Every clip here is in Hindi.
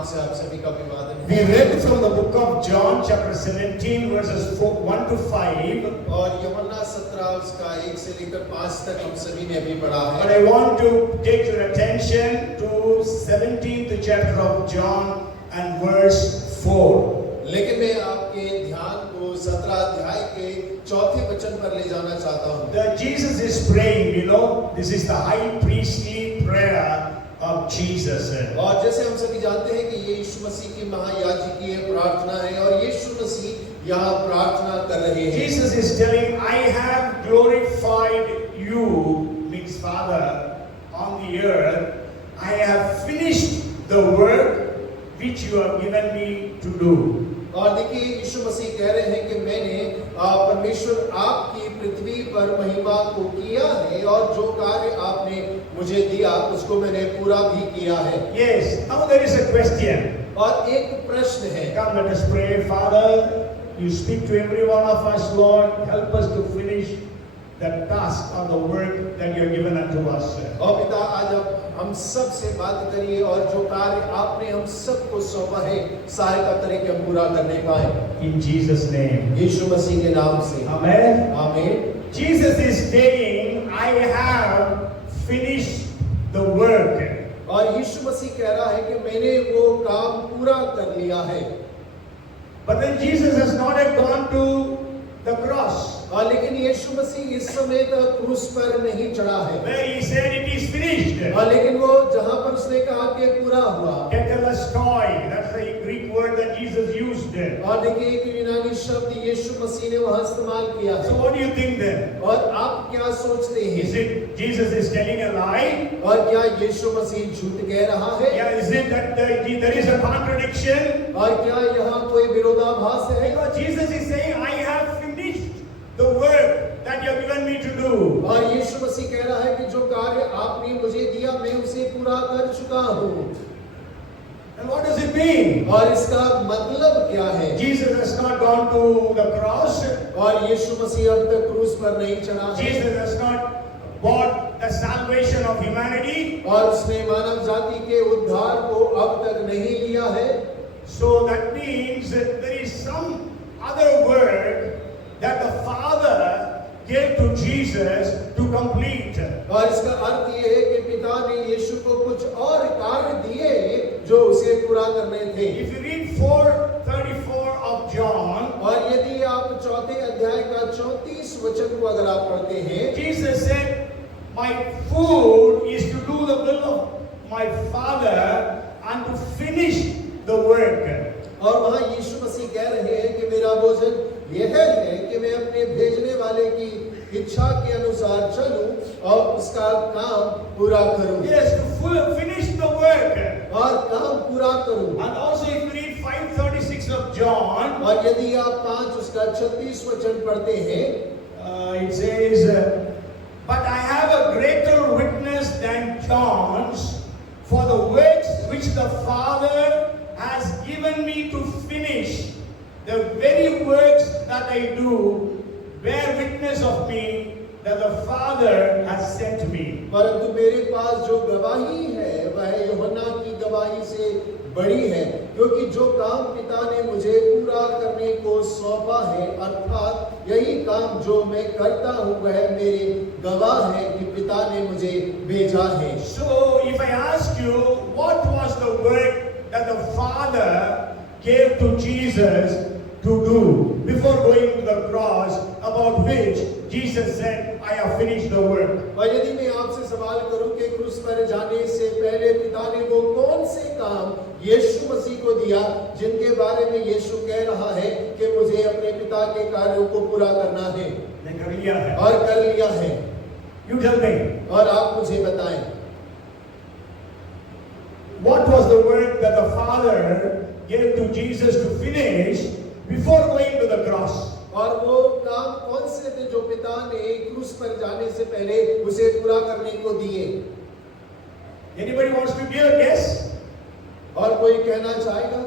नाम से आप सभी का अभिवादन We है। read from the book of John, chapter 17, verses 1 to 5. और यूहन्ना 17 उसका 1 से लेकर 5 तक हम सभी ने अभी पढ़ा But है। I want to take your attention to 17th chapter of John and verse 4. लेकिन मैं आपके ध्यान को 17 अध्याय के चौथे वचन पर ले जाना चाहता हूँ। That Jesus is praying, you know, this is the high priestly prayer of Jesus. और जैसे हम सभी जानते हैं कि ये यीशु मसीह की महायाजकीय प्रार्थना है और यीशु मसीह यहाँ प्रार्थना कर रहे हैं। Jesus is telling, I have glorified you, means Father, on the earth. I have finished the work which you have given me to do. और देखिए यीशु मसीह कह रहे हैं कि मैंने परमेश्वर आपकी पृथ्वी पर महिमा को किया है और जो कार्य आपने मुझे दिया उसको मैंने पूरा भी किया है। Yes, now there is a question. और एक प्रश्न है। Come, let us pray. Father, you speak to every one of us, Lord. Help us to finish the task or the work that you have given unto us. और पिता आज अब हम सब से बात करिए और जो कार्य आपने हम सबको सौंपा है सहायता करें कि हम पूरा करने पाए। In Jesus' name. यीशु मसीह के नाम से Amen. आमीन। Jesus is saying, I have finished the work. और यीशु मसीह कह रहा है कि मैंने वो काम पूरा कर लिया है। But then Jesus has not yet gone to the cross, लेकिन यीशु मसीह इस समय तक क्रूस पर नहीं चढ़ा है। where he said it is finished. लेकिन वो जहाँ पर उसने कहा कि पूरा हुआ। Tetelestai, that's the Greek word that Jesus used. और देखिए एक यूनानी शब्द यीशु मसीह ने वहाँ इस्तेमाल किया So है। what do you think then? और आप क्या सोचते Is हैं? it Jesus is telling a lie? और क्या यीशु मसीह झूठ कह रहा है? Yeah, is it that there is a contradiction? और क्या यहाँ कोई विरोधाभास है? Because Jesus is saying, I have finished the work that you have given me to do. और यीशु मसीह कह रहा है कि जो कार्य आपने मुझे दिया मैं उसे पूरा कर चुका हूँ। And what does it mean? और इसका मतलब क्या है? Jesus has not gone to the cross. और यीशु मसीह अब तक क्रूस पर नहीं चढ़ा है। Jesus has not bought the salvation of humanity. और उसने मानव जाति के उद्धार को अब तक नहीं लिया है। So that means that there is some other work that the Father gave to Jesus to complete. और इसका अर्थ ये है कि पिता ने यीशु को कुछ और कार्य दिए जो उसे पूरा करने थे। If you read 4:34 of John, और यदि आप चौथे अध्याय का 34 वचन को अगर आप पढ़ते हैं, Jesus said, my food is to do the will of my Father and to finish the work. और वहाँ यीशु मसीह कह रहे हैं कि मेरा भोजन यह है कि मैं अपने भेजने वाले की इच्छा के अनुसार चलूं और उसका काम पूरा करूं। Yes, to finish the work. और काम पूरा करूं। And also if you read 5:36 of John, और यदि आप 5 उसका 36 वचन पढ़ते हैं, it says, but I have a greater witness than John's, for the works which the Father has given me to finish, the very works that I do bear witness of me that the Father has sent me. परंतु मेरे पास जो गवाही है वह यूहन्ना की गवाही से बड़ी है, क्योंकि जो काम पिता ने मुझे पूरा करने को सौंपा है, अर्थात यही काम जो मैं करता हूँ वह मेरे गवाह है कि पिता ने मुझे भेजा है। So if I ask you, what was the work that the Father gave to Jesus to do before going to the cross, about which Jesus said, I have finished the work? और यदि मैं आपसे सवाल करूं कि क्रूस पर जाने से पहले पिता ने वो कौन से काम यीशु मसीह को दिया जिनके बारे में यीशु कह रहा है कि मुझे अपने पिता के कार्यों को पूरा करना है कर लिया है। और कर लिया है। You tell me. और आप मुझे बताएं, What was the work that the Father gave to Jesus to finish before going to the cross? और वो काम कौन से थे जो पिता ने क्रूस पर जाने से पहले उसे पूरा करने को दिए? Anybody wants to give a guess? और कोई कहना चाहेगा?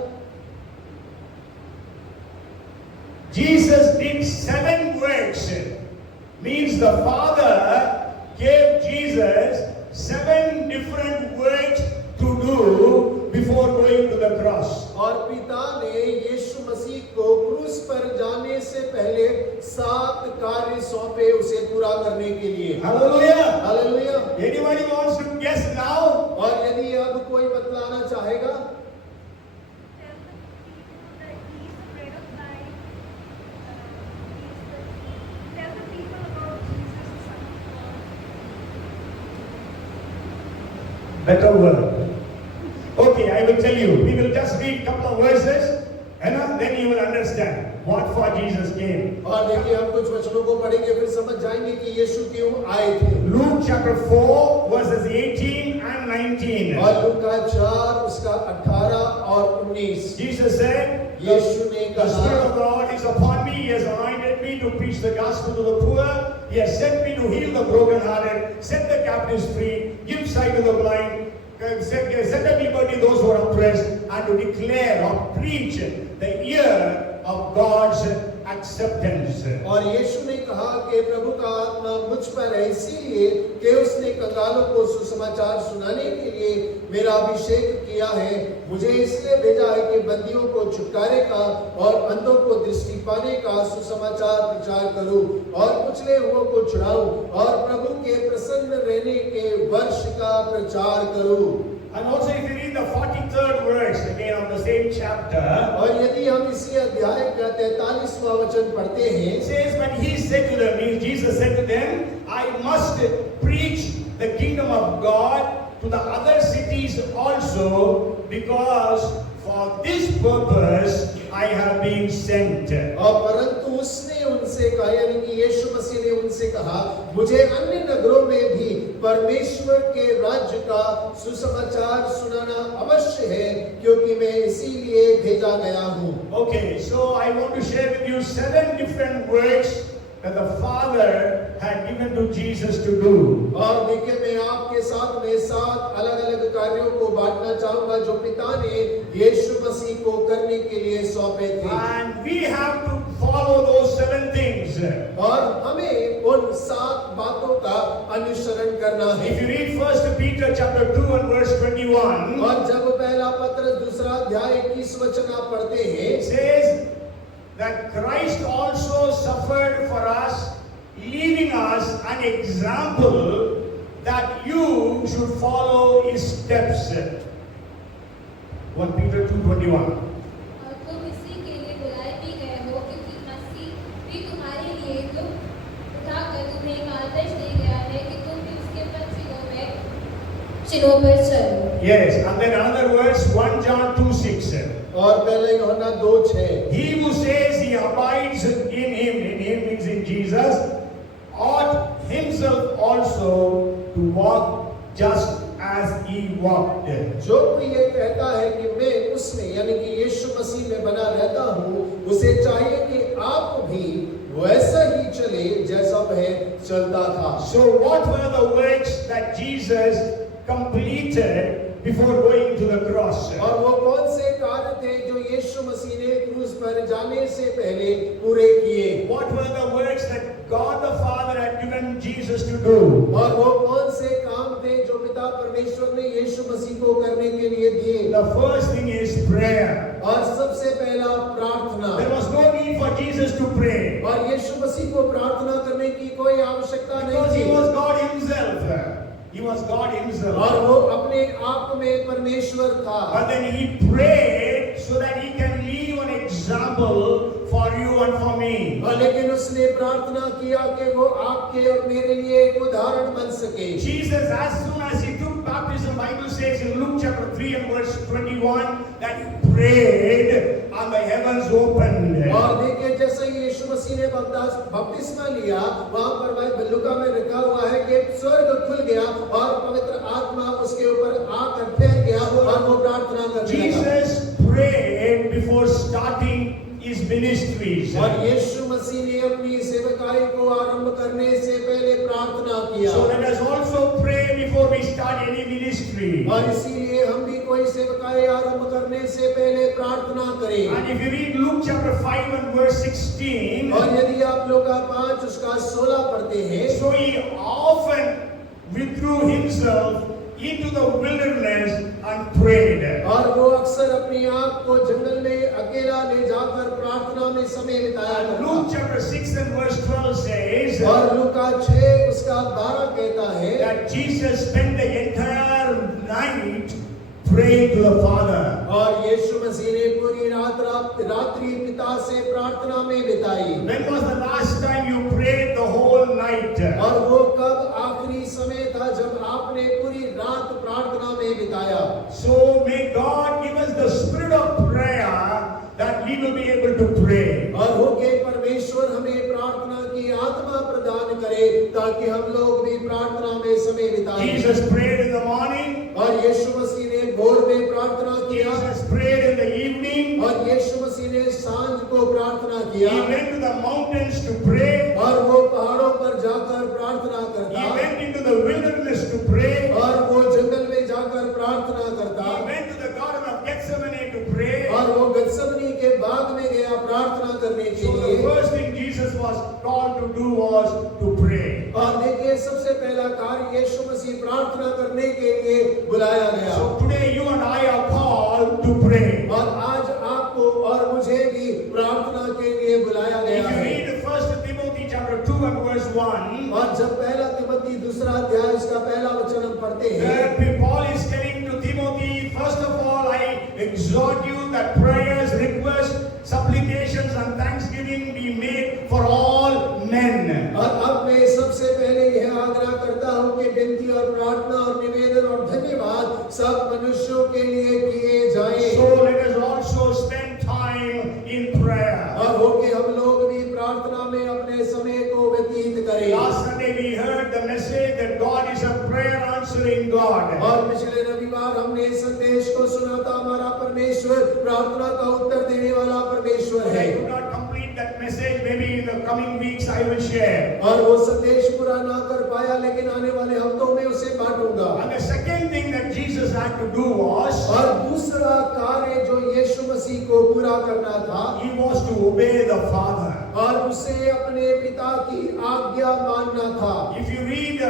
Jesus did 7 works. Means the Father gave Jesus 7 different works to do before before going to the cross. और पिता ने यीशु मसीह को क्रूस पर जाने से पहले 7 कार्य सौंपे उसे पूरा करने के लिए। Hallelujah. Hallelujah. Anybody wants to guess now? और यदि अब कोई बतलाना चाहेगा, Better word. Okay, I will tell you. We will just read a couple of verses, and then you will understand what for Jesus came. और देखिए हम कुछ वचनों को पढ़ेंगे फिर समझ जाएंगे कि यीशु क्यों आए थे। Luke chapter 4 verses 18 and 19. और लूका 4 उसका 18 और 19। Jesus said, यीशु ने the Spirit कहा, of God is upon me. He has anointed me to preach the gospel to the poor. He has sent me to heal the brokenhearted, set the captives free, give sight to the blind, set at liberty those who are oppressed, and to declare or preach the year of God's acceptance. और यीशु ने कहा कि प्रभु का आत्मा मुझ पर है, इसीलिए कि उसने कंगालों को सुसमाचार सुनाने के लिए मेरा अभिषेक किया है। मुझे इसलिए भेजा है कि बंदियों को छुटकारे का और अंधों को दृष्टि पाने का सुसमाचार प्रचार करूं और कुचले हुओं को छुड़ाऊं और प्रभु के प्रसन्न रहने के वर्ष का प्रचार करूं। And also if you read the 43rd verse again of the same chapter, और यदि हम इसी अध्याय का 43वां वचन पढ़ते हैं, it says, when he said to them, Jesus said to them, I must preach the kingdom of God to the other cities also, because for this purpose I have been sent. और परंतु उसने उनसे कहा, यानी कि यीशु मसीह ने उनसे कहा, मुझे अन्य नगरों में भी परमेश्वर के राज्य का सुसमाचार सुनाना अवश्य है, क्योंकि मैं इसीलिए भेजा गया हूँ। Okay, so I want to share with you 7 different works that the Father had given to Jesus to do. और देखिए मैं आपके साथ में 7 अलग-अलग कार्यों को बांटना चाहूंगा जो पिता ने यीशु मसीह को करने के लिए सौंपे थे। And we have to follow those 7 things. और हमें उन 7 बातों का अनुसरण करना है। If you read 1 Peter chapter 2 and verse 21, और जब पहला पत्र 2 अध्याय 21 वचन आप पढ़ते हैं, it says that Christ also suffered for us, leaving us an example that you should follow his steps. 1 Peter 2:21. और तुम इसी के लिए बुलाए भी गए हो, क्योंकि मसीह भी तुम्हारे लिए दुख उठाकर तुम्हें एक आदर्श दे गया है कि तुम भी उसके चिन्हों पर चलो। Yes, and then another verse, 1 John 2:6. और पहले यूहन्ना 2:6। He who says he abides in him means in Jesus, ought himself also to walk just as he walked. जो कोई ये कहता है कि मैं उसमें यानी कि यीशु मसीह में बना रहता हूँ, उसे चाहिए कि आप भी वैसा ही चले जैसा वह चलता था। So what were the works that Jesus completed before going to the cross? और वो कौन से कार्य थे जो यीशु मसीह ने क्रूस पर जाने से पहले पूरे किए? What were the works that God the Father had given Jesus to do? और वो कौन से काम थे जो पिता परमेश्वर ने यीशु मसीह को करने के लिए दिए? The first thing is prayer. और सबसे पहला प्रार्थना। There was no need for Jesus to pray, और यीशु मसीह को प्रार्थना करने की कोई आवश्यकता नहीं because he थी। was God himself. He was God himself. और वो अपने आप में परमेश्वर था। But then he prayed so that he can leave an example for you and for me. लेकिन उसने प्रार्थना किया कि वो आपके और मेरे लिए एक उदाहरण बन सके। Jesus, as soon as he took baptism, Bible says in Luke chapter 3 and verse 21 that he prayed and the heavens opened. और देखिए जैसे यीशु मसीह ने बपतिस्मा लिया, वहाँ पर लूका में लिखा हुआ है कि स्वर्ग खुल गया और पवित्र आत्मा उसके ऊपर आकर ठहर गया और वो प्रार्थना करने लगा। Jesus prayed before starting his ministries. और यीशु मसीह ने अपनी सेवकाई को आरंभ करने से पहले प्रार्थना किया। So let us also pray before we start any ministry. और इसीलिए हम भी कोई सेवकाई आरंभ करने से पहले प्रार्थना करें। And if you read Luke chapter 5 and verse 16, और यदि आप लूका 5 उसका 16 पढ़ते हैं, so he often withdrew himself into the wilderness and prayed. और वो अक्सर अपनी आँख को जंगल में अकेला ले जाकर प्रार्थना में समय बिताया And करता। Luke chapter 6 and verse 12 says और लूका 6 उसका 12 कहता है that Jesus spent the entire night praying to the Father. और यीशु मसीह ने पूरी रात्रि पिता से प्रार्थना में बिताई। When was the last time you prayed the whole night? और वो कब आखिरी समय था जब आपने पूरी रात प्रार्थना में बिताया। So may God give us the spirit of prayer that we will be able to pray. और हो के परमेश्वर हमें प्रार्थना की आत्मा प्रदान करे ताकि हम लोग भी प्रार्थना में समय बिताएं। Jesus prayed in the morning. और यीशु मसीह ने भोर में प्रार्थना किया। Jesus prayed in the evening. और यीशु मसीह ने सांझ को प्रार्थना He किया। went to the mountains to pray. और वो पहाड़ों पर जाकर प्रार्थना He करता। went into the wilderness to pray. और वो जंगल में जाकर प्रार्थना करता। He went to the Garden of Gethsemane to pray. और वो गत्समनी के बाग में गया प्रार्थना करने के So the लिए। first thing Jesus was called to do was to pray. और देखिए सबसे पहला कार्य यीशु मसीह प्रार्थना करने के लिए बुलाया गया। So today you and I are called to pray. और आज आपको और मुझे भी प्रार्थना के लिए बुलाया If गया you है। read 1 Timothy chapter 2 and verse 1, और जब पहला तिमोथी दूसरा अध्याय उसका पहला वचन हम पढ़ते हैं where Paul is telling to Timothy, first of all, I exhort you that prayers, requests, supplications and thanksgiving be made for all men. और अब मैं सबसे पहले यह आग्रह करता हूं कि विनती और प्रार्थना और निवेदन और धन्यवाद सब मनुष्यों के लिए किए जाएं। So let us also spend time in prayer. और हो कि हम लोग भी प्रार्थना में अपने समय को व्यतीत करें। Last Sunday we heard the message that God is a prayer answering God. और पिछले रविवार हमने इस संदेश को सुना था हमारा परमेश्वर प्रार्थना का उत्तर देने वाला परमेश्वर है। I could not complete that message. Maybe in the coming weeks I will share. और वो संदेश पूरा ना कर पाया लेकिन आने वाले हफ्तों में उसे बांटूंगा। And the second thing that Jesus had to do was और दूसरा कार्य जो यीशु मसीह को पूरा करना था he was to obey the Father. और उसे अपने पिता की आज्ञा मानना था। If you read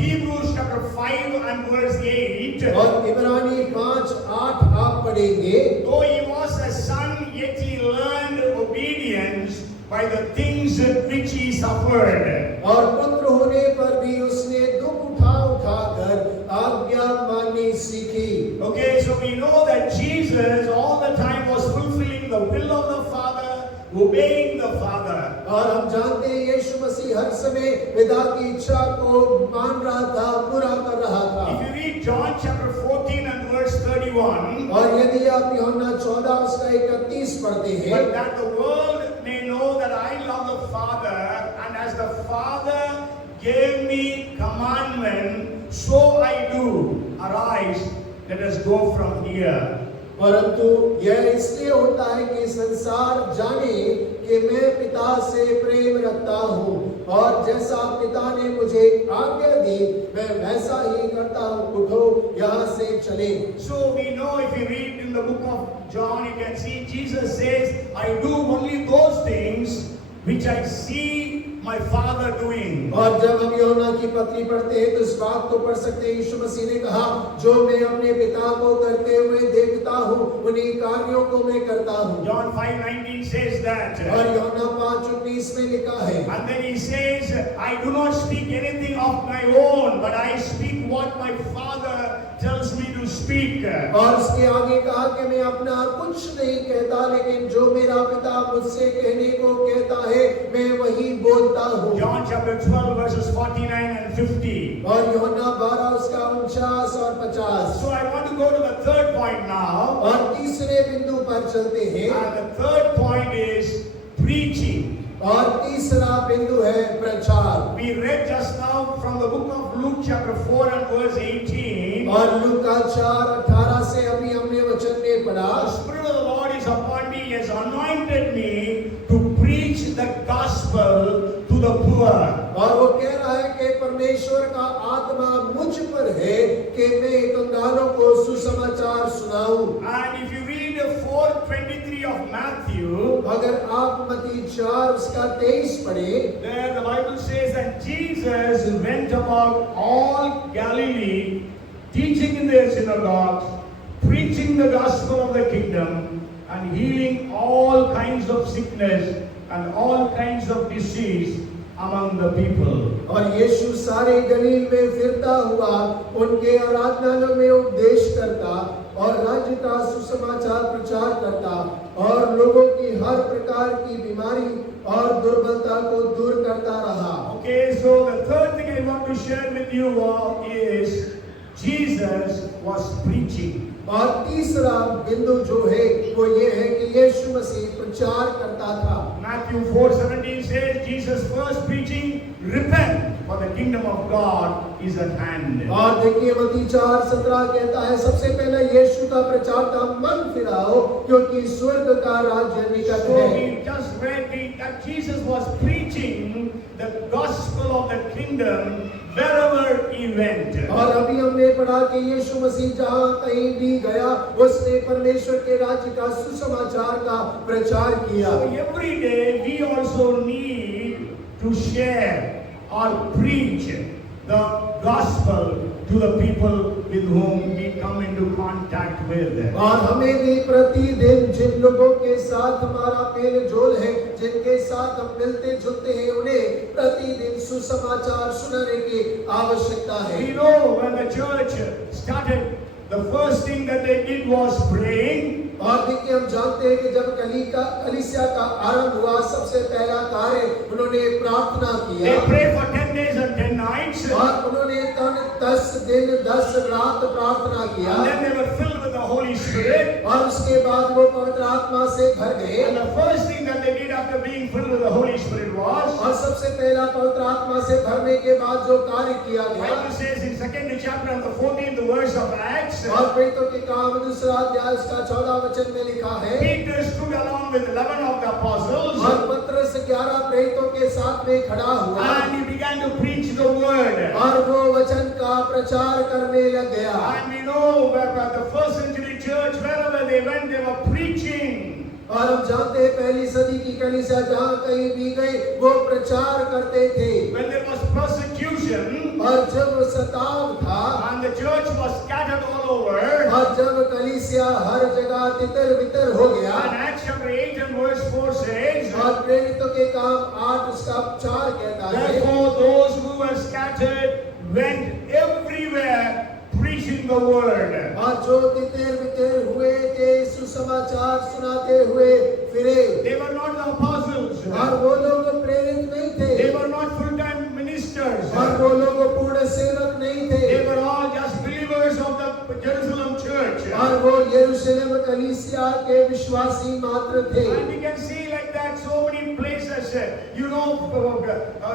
Hebrews chapter 5 and verse 8, और इब्रानी 5:8 आप पढ़ेंगे। though he was a son, yet he learned obedience by the things which he suffered. और पुत्र होने पर भी उसने दुख उठाकर आज्ञा माननी सीखी। Okay, so we know that Jesus all the time was fulfilling the will of the Father, obeying the Father. और हम जानते हैं यीशु मसीह हर समय पिता की इच्छा को मान रहा था, पूरा कर रहा था। If you read John chapter 14 and verse 31, और यदि आप यूहन्ना 14 उसका 31 पढ़ते हैं, but that the world may know that I love the Father, and as the Father gave me commandment, so I do. Arise, let us go from here. परंतु यह इसलिए होता है कि संसार जाने कि मैं पिता से प्रेम रखता हूँ और जैसा पिता ने मुझे आज्ञा दी मैं वैसा ही करता हूँ। उठो यहाँ से चले। So we know if you read in the book of John, you can see Jesus says, I do only those things which I see my Father doing. और जब हम यूहन्ना की पत्री पढ़ते हैं तो इस बात को पढ़ सकते हैं यीशु मसीह ने कहा जो मैं अपने पिता को करते हुए देखता हूँ उन्हीं कार्यों को मैं करता हूँ। John 5:19 says that. और यूहन्ना 5:19 में लिखा है। And then he says, I do not speak anything of my own, but I speak what my Father tells me to speak. और उसके आगे कहा कि मैं अपना कुछ नहीं कहता लेकिन जो मेरा पिता मुझसे कहने को कहता है मैं वही बोलता हूँ। John chapter 12 verses 49 and 50. और यूहन्ना 12 उसका 49 और 50। So I want to go to the third point now. और तीसरे बिंदु पर चलते हैं। And the third point is preaching. और तीसरा बिंदु है प्रचार। We read just now from the book of Luke chapter 4 and verse 18. और लूका 4:18 से अभी हमने वचन में पढ़ा। The Spirit of the Lord is upon me, He has anointed me to preach the gospel to the poor. और वो कह रहा है कि परमेश्वर का आत्मा मुझ पर है कि मैं कंगालों को सुसमाचार सुनाऊं। And if you read 4:23 of Matthew, अगर आप मत्ती 4 उसका 23 पढ़े, there the Bible says that Jesus went about all Galilee, teaching their synagogues, preaching the gospel of the kingdom and healing all kinds of sickness and all kinds of disease among the people. और यीशु सारे गलील में फिरता हुआ उनके आराधनालयों में उपदेश करता और राज्य का सुसमाचार प्रचार करता और लोगों की हर प्रकार की बीमारी और दुर्बलता को दूर करता रहा. Okay, so the third thing I want to share with you all is Jesus was preaching. और तीसरा बिंदु जो है वो ये है कि यीशु मसीह प्रचार करता था. Matthew 4:17 says Jesus first preaching, repent, for the kingdom of God is at hand. और देखिए मत्ती 4:17 कहता है सबसे पहले यीशु का प्रचार था, मन फिराओ क्योंकि स्वर्ग का राज्य निकट So है. we just read that Jesus was preaching the gospel of the kingdom wherever he went. और अभी हमने पढ़ा कि यीशु मसीह जहाँ कहीं भी गया उसने परमेश्वर के राज्य का सुसमाचार का प्रचार किया. So every day we also need to share or preach the gospel to the people with whom we come into contact with. और हमें भी प्रतिदिन जिन लोगों के साथ हमारा मेल जोल है, जिनके साथ हम मिलते जुलते हैं, उन्हें प्रतिदिन सुसमाचार सुनाने की आवश्यकता है. We know when the church started, the first thing that they did was praying. और देखिए हम जानते हैं कि जब कलीसिया का आरंभ हुआ सबसे पहला कार्य उन्होंने प्रार्थना किया. They prayed for 10 days and 10 nights. और उन्होंने 10 दिन 10 रात प्रार्थना किया. And then they were filled with the Holy Spirit. और उसके बाद वो पवित्र आत्मा से भर गए. And the first thing that they did after being filled with the Holy Spirit was, और सबसे पहला पवित्र आत्मा से भरने के बाद जो कार्य किया the गया, Bible says in 2nd chapter and the 14th verse of Acts, और प्रेरितों के काम दूसरा अध्याय उसका 14 वचन में लिखा है, Peter stood along with 11 of the apostles और पतरस 11 प्रेरितों के साथ में खड़ा हुआ and he began to preach the word. और वो वचन का प्रचार करने लग गया. And we know that the first century church, wherever they went, they were preaching. और हम जानते हैं पहली सदी की कलीसिया जहाँ कहीं भी गई वो प्रचार करते थे. When there was persecution और जब सताव था and the church was scattered all over, और जब कलीसिया हर जगह तितर बितर हो गया, and Acts chapter 8 and verse 4 says, और प्रेरितों के काम 8 उसका 4 कहता है, therefore those who were scattered went everywhere preaching the word. और जो तितर बितर हुए थे सुसमाचार सुनाते हुए फिरे. They were not the apostles. और वो लोग प्रेरित नहीं थे. They were not full-time ministers. और वो लोग पूर्ण सेवक नहीं थे. They were all just believers of the Jerusalem church. और वो यरूशलेम कलीसिया के विश्वासी मात्र थे. And we can see like that so many places. You know,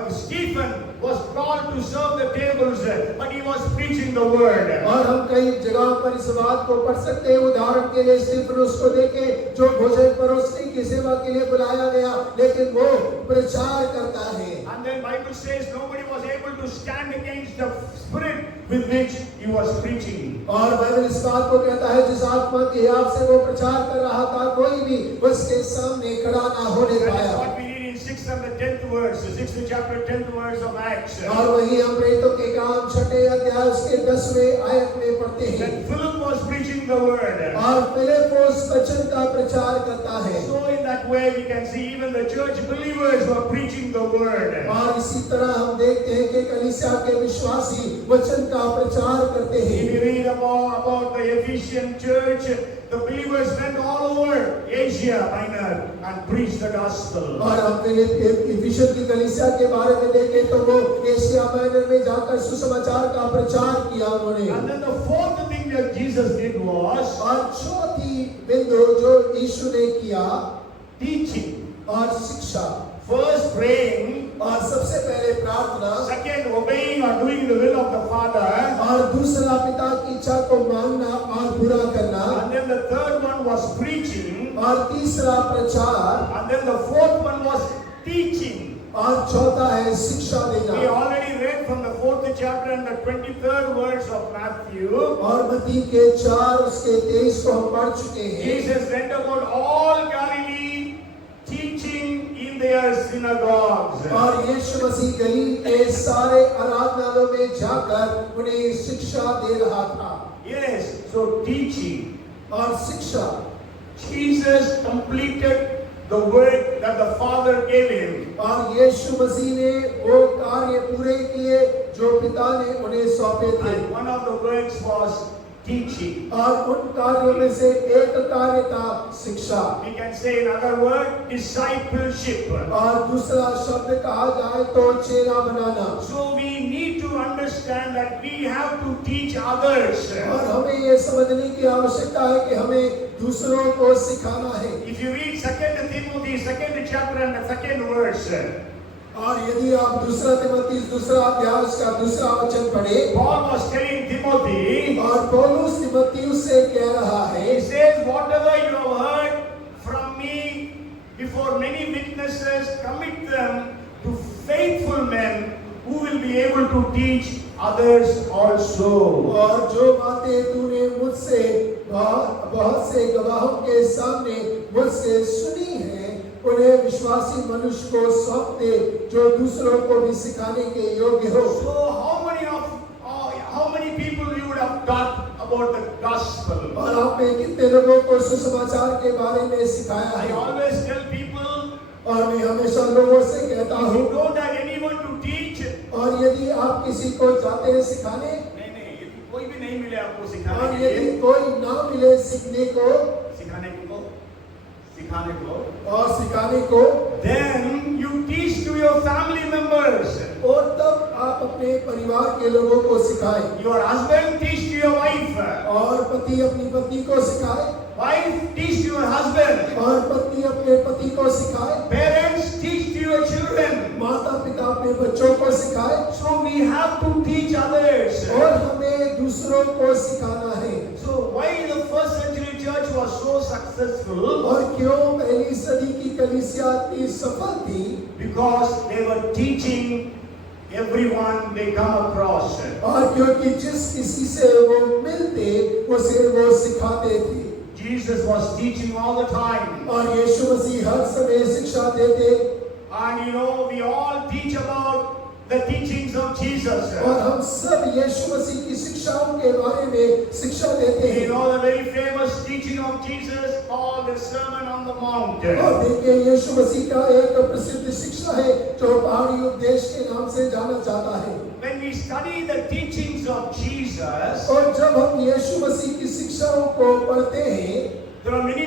Stephen was called to serve the tables, but he was preaching the word. और हम कई जगहों पर इस बात को पढ़ सकते हैं. उदाहरण के लिए स्तिफनुस को देखें जो भोजन परोसने की सेवा के लिए बुलाया गया, लेकिन वो प्रचार करता है. And then Bible says nobody was able to stand against the spirit with which he was preaching. और बाइबल इस बात को कहता है जिस आत्मा के आप से वो प्रचार कर रहा था कोई भी उसके सामने खड़ा ना होने That is पाया. what we read in 6th and the 10th verse, 6th chapter 10th verse of Acts. और वही हम प्रेरितों के काम 6 अध्याय उसके 10वें आयत में पढ़ते हैं. That Philip was preaching the word. और फिलिप्पुस वचन का प्रचार करता है. So in that way we can see even the church believers were preaching the word. और इसी तरह हम देखते हैं कि कलीसिया के विश्वासी वचन का प्रचार करते If हैं. you read about the Ephesian church, the believers went all over Asia Minor and preached the gospel. और हम इफिसियन की कलीसिया के बारे में देखें तो वो एशिया माइनर में जाकर सुसमाचार का प्रचार किया उन्होंने. And then the fourth thing that Jesus did was और चौथी बिंदु जो यीशु ने किया teaching. और शिक्षा. First praying, और सबसे पहले प्रार्थना, second obeying or doing the will of the Father, और दूसरा पिता की इच्छा को मानना और पूरा करना, and then the third one was preaching, और तीसरा प्रचार, and then the fourth one was teaching. और चौथा है शिक्षा We देना. already read from the 4th chapter and the 23rd verse of Matthew. और मत्ती के 4 उसके 23 को हम पढ़ चुके हैं. Jesus went about all Galilee, teaching in their synagogues. और यीशु मसीह गलील के सारे आराधनालयों में जाकर उन्हें शिक्षा दे रहा था. Yes, so teaching. और शिक्षा। Jesus completed the work that the Father gave him. और यीशु मसीह ने वो कार्य पूरे किए जो पिता ने उन्हें सौंपे थे। And one of the works was teaching. और उन कार्यों में से एक कार्य था शिक्षा। We can say in other word, discipleship. और दूसरा शब्द कहा जाए तो चेला बनाना। So we need to understand that we have to teach others. और हमें ये समझने की आवश्यकता है कि हमें दूसरों को सिखाना है। If you read 2 Timothy, 2nd chapter and the 2nd verse, और यदि आप दूसरा तिमोथी दूसरा अध्याय का दूसरा वचन पढ़े, Paul was telling Timothy, और पौलुस तिमोथियुस से कह रहा है, he says, whatever you have heard from me before many witnesses, commit them to faithful men who will be able to teach others also. और जो बातें तूने मुझसे बहुत से गवाहों के सामने मुझसे सुनी है, उन्हें विश्वासी मनुष्य को सौंप दे जो दूसरों को भी सिखाने के योग्य हो। So how many people you would have taught about the gospel? और आपने कितने लोगों को सुसमाचार के बारे में सिखाया I है? always tell people, और मैं हमेशा लोगों से कहता if हूँ, you don't have anyone to teach, और यदि आप किसी को जाते हैं सिखाने, नहीं, यदि कोई भी नहीं मिले आपको और सिखाने के यदि लिए, कोई ना मिले सीखने को सिखाने को, और सिखाने को, then you teach to your family members. और तब आप अपने परिवार के लोगों को सिखाएं। Your husband teach to your wife. और पति अपनी पत्नी को सिखाए, Wife teach to your husband. और पत्नी अपने पति को सिखाए, Parents teach to your children. माता पिता अपने बच्चों को सिखाए, So we have to teach others. और हमें दूसरों को सिखाना है। So why the first century church was so successful? और क्यों पहली सदी की कलीसिया इतनी सफल थी? Because they were teaching everyone they come across. और क्योंकि जिस किसी से वो मिलते उसे वो सिखाते थे। Jesus was teaching all the time. और यीशु मसीह हर समय शिक्षा देते। And you know, we all teach about the teachings of Jesus. और हम सब यीशु मसीह की शिक्षाओं के बारे में शिक्षा देते हैं। You know the very famous teaching of Jesus called the Sermon on the Mount. और देखिए यीशु मसीह का एक प्रसिद्ध शिक्षा है जो पहाड़ी उपदेश के नाम से जाना जाता है। When we study the teachings of Jesus, और जब हम यीशु मसीह की शिक्षाओं को पढ़ते हैं, there are many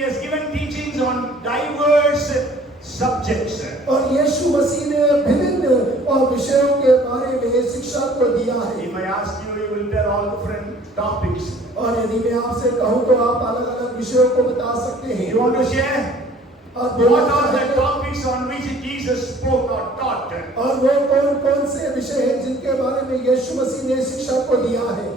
he has given teachings on diverse subjects. और यीशु मसीह ने विभिन्न और विषयों के बारे में शिक्षा को दिया है। If I ask you, you will tell all different topics. और यदि मैं आपसे कहूँ तो आप अलग-अलग विषयों को बता सकते हैं। You want to share? आप What are the topics on which Jesus spoke or taught? और वो कौन-कौन से विषय हैं जिनके बारे में यीशु मसीह ने शिक्षा को दिया है?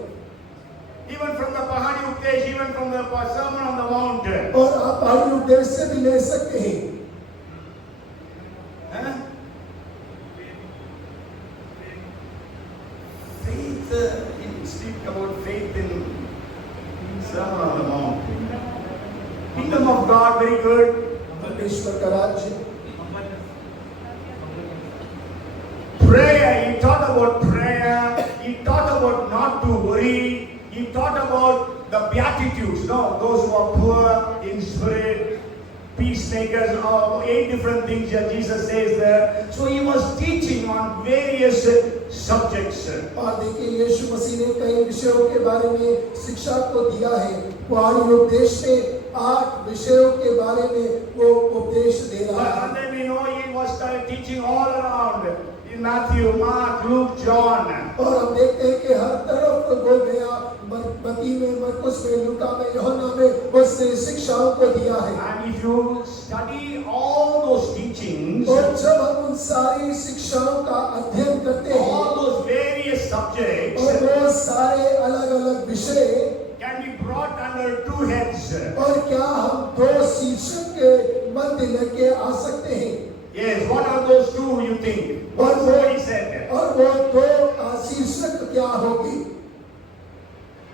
Even from the Pahadi Updesh, even from the Sermon on the Mount. और आप पहाड़ी उपदेश से भी ले सकते हैं। Faith, he speak about faith in Sermon on the Mount. Kingdom of God, very good. परमेश्वर का राज्य। Prayer, he taught about prayer. He taught about not to worry. He taught about the Beatitudes, no, those who are poor in spirit, peacemakers, 8 different things that Jesus says there. So he was teaching on various subjects. और देखिए यीशु मसीह ने कई विषयों के बारे में शिक्षा को दिया है। पहाड़ी उपदेश में 8 विषयों के बारे में वो उपदेश दे रहा है। And then we know he was teaching all around in Matthew, Mark, Luke, John. और हम देखते हैं कि हर तरफ वो गया, मत्ती में, मरकुस में, लूका में, यूहन्ना में उसने शिक्षाओं को दिया है। And if you study all those teachings, और जब हम उन सारी शिक्षाओं का अध्ययन करते हैं, all those various subjects और वो सारे अलग-अलग विषय can be brought under 2 heads. और क्या हम 2 शीर्षक के मध्य लेके आ सकते हैं? Yes, what are those 2 you think? और What's what he said? और वो 2 शीर्षक क्या होगी?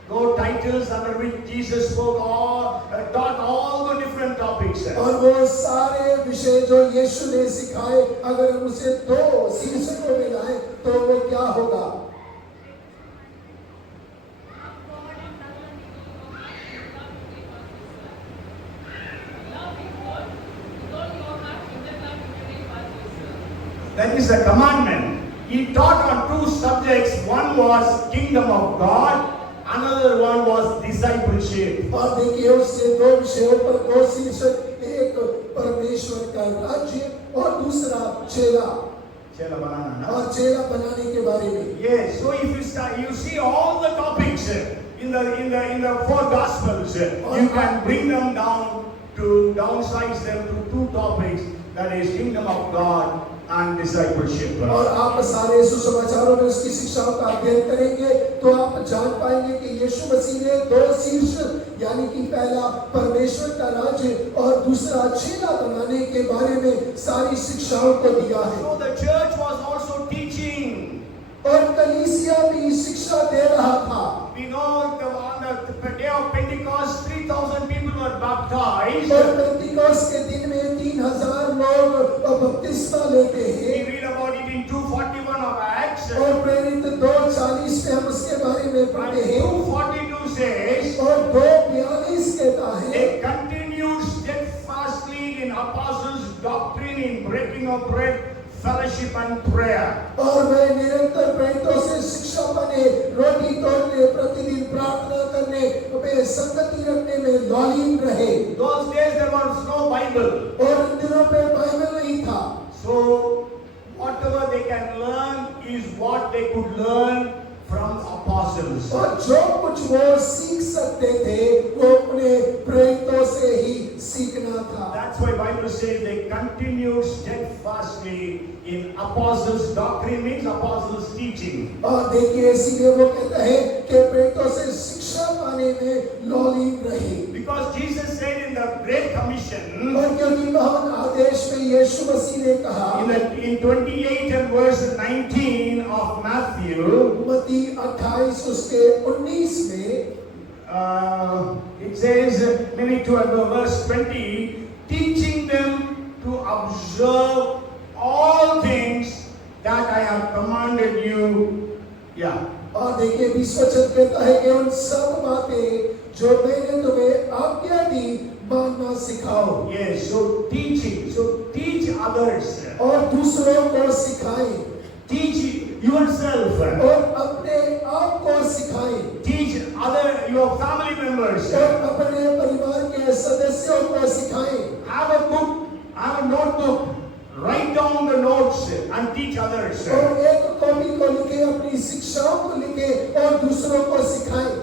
2 titles under which Jesus spoke all, taught all the different topics. और वो सारे विषय जो यीशु ने सिखाए, अगर हम उसे 2 शीर्षकों में लाएं तो वो क्या होगा? is a commandment. He taught on two subjects. One was kingdom of God, another one was discipleship. और देखिए उससे दो विषयों पर दो शीर्षक, एक परमेश्वर का राज्य और दूसरा चेला, चेला बनाना ना? और चेला बनाने के बारे में। Yes. So if you start, you see all the topics in the four gospels. You can bring them down to downsize them to two topics. That is kingdom of God and discipleship. और आप सारे सुसमाचारों में उसकी शिक्षाओं का अध्ययन करेंगे तो आप जान पाएंगे कि यीशु मसीह ने दो शीर्षक, यानी कि पहला परमेश्वर का राज्य और दूसरा चेला बनाने के बारे में सारी शिक्षाओं को दिया है। So the church was also teaching. और कलीसिया भी शिक्षा दे रहा था। We know on the day of Pentecost, 3,000 people were baptized. और पेंटिकोस्ट के दिन में 3,000 लोग बपतिस्मा लेते We हैं। read about it in 241 of Acts. और प्रेरित 2:40 में हम उसके बारे में And पढ़ते हैं। 242 says, और 2:42 कहता है, they continued steadfastly in apostles' doctrine, in breaking of bread, fellowship and prayer. और वे निरंतर प्रेरितों से शिक्षा पाने, रोटी तोड़ने, प्रतिदिन प्रार्थना करने, वे संगति रखने में लौलीन रहे। Those days there was no Bible. और उन दिनों पे बाइबल नहीं था। So whatever they can learn is what they could learn from apostles. और जो कुछ वो सीख सकते थे वो उन्हें प्रेरितों से ही सीखना था। That's why Bible says they continued steadfastly in apostles' doctrine, means apostles' teaching. और देखिए इसीलिए वो कहता है कि प्रेरितों से शिक्षा पाने में लौलीन रहे। Because Jesus said in the Great Commission, और क्योंकि महान आदेश में यीशु मसीह ने कहा in 28 and verse 19 of Matthew, मत्ती 28 उसके 19 में it says, maybe to verse 20, teaching them to observe all things that I have commanded you. Yeah. और देखिए 20 वचन कहता है कि उन सब बातें जो मैंने तुम्हें आज्ञा दी मानना सिखाओ। Yes, so teaching. So teach others. और दूसरों को सिखाएं। Teach yourself. और अपने आप को सिखाएं। Teach your family members. और अपने परिवार के सदस्यों को सिखाएं। Have a book, have a notebook. Write down the notes and teach others. और एक कॉपी को लिखे, अपनी शिक्षाओं को लिखे और दूसरों को सिखाएं।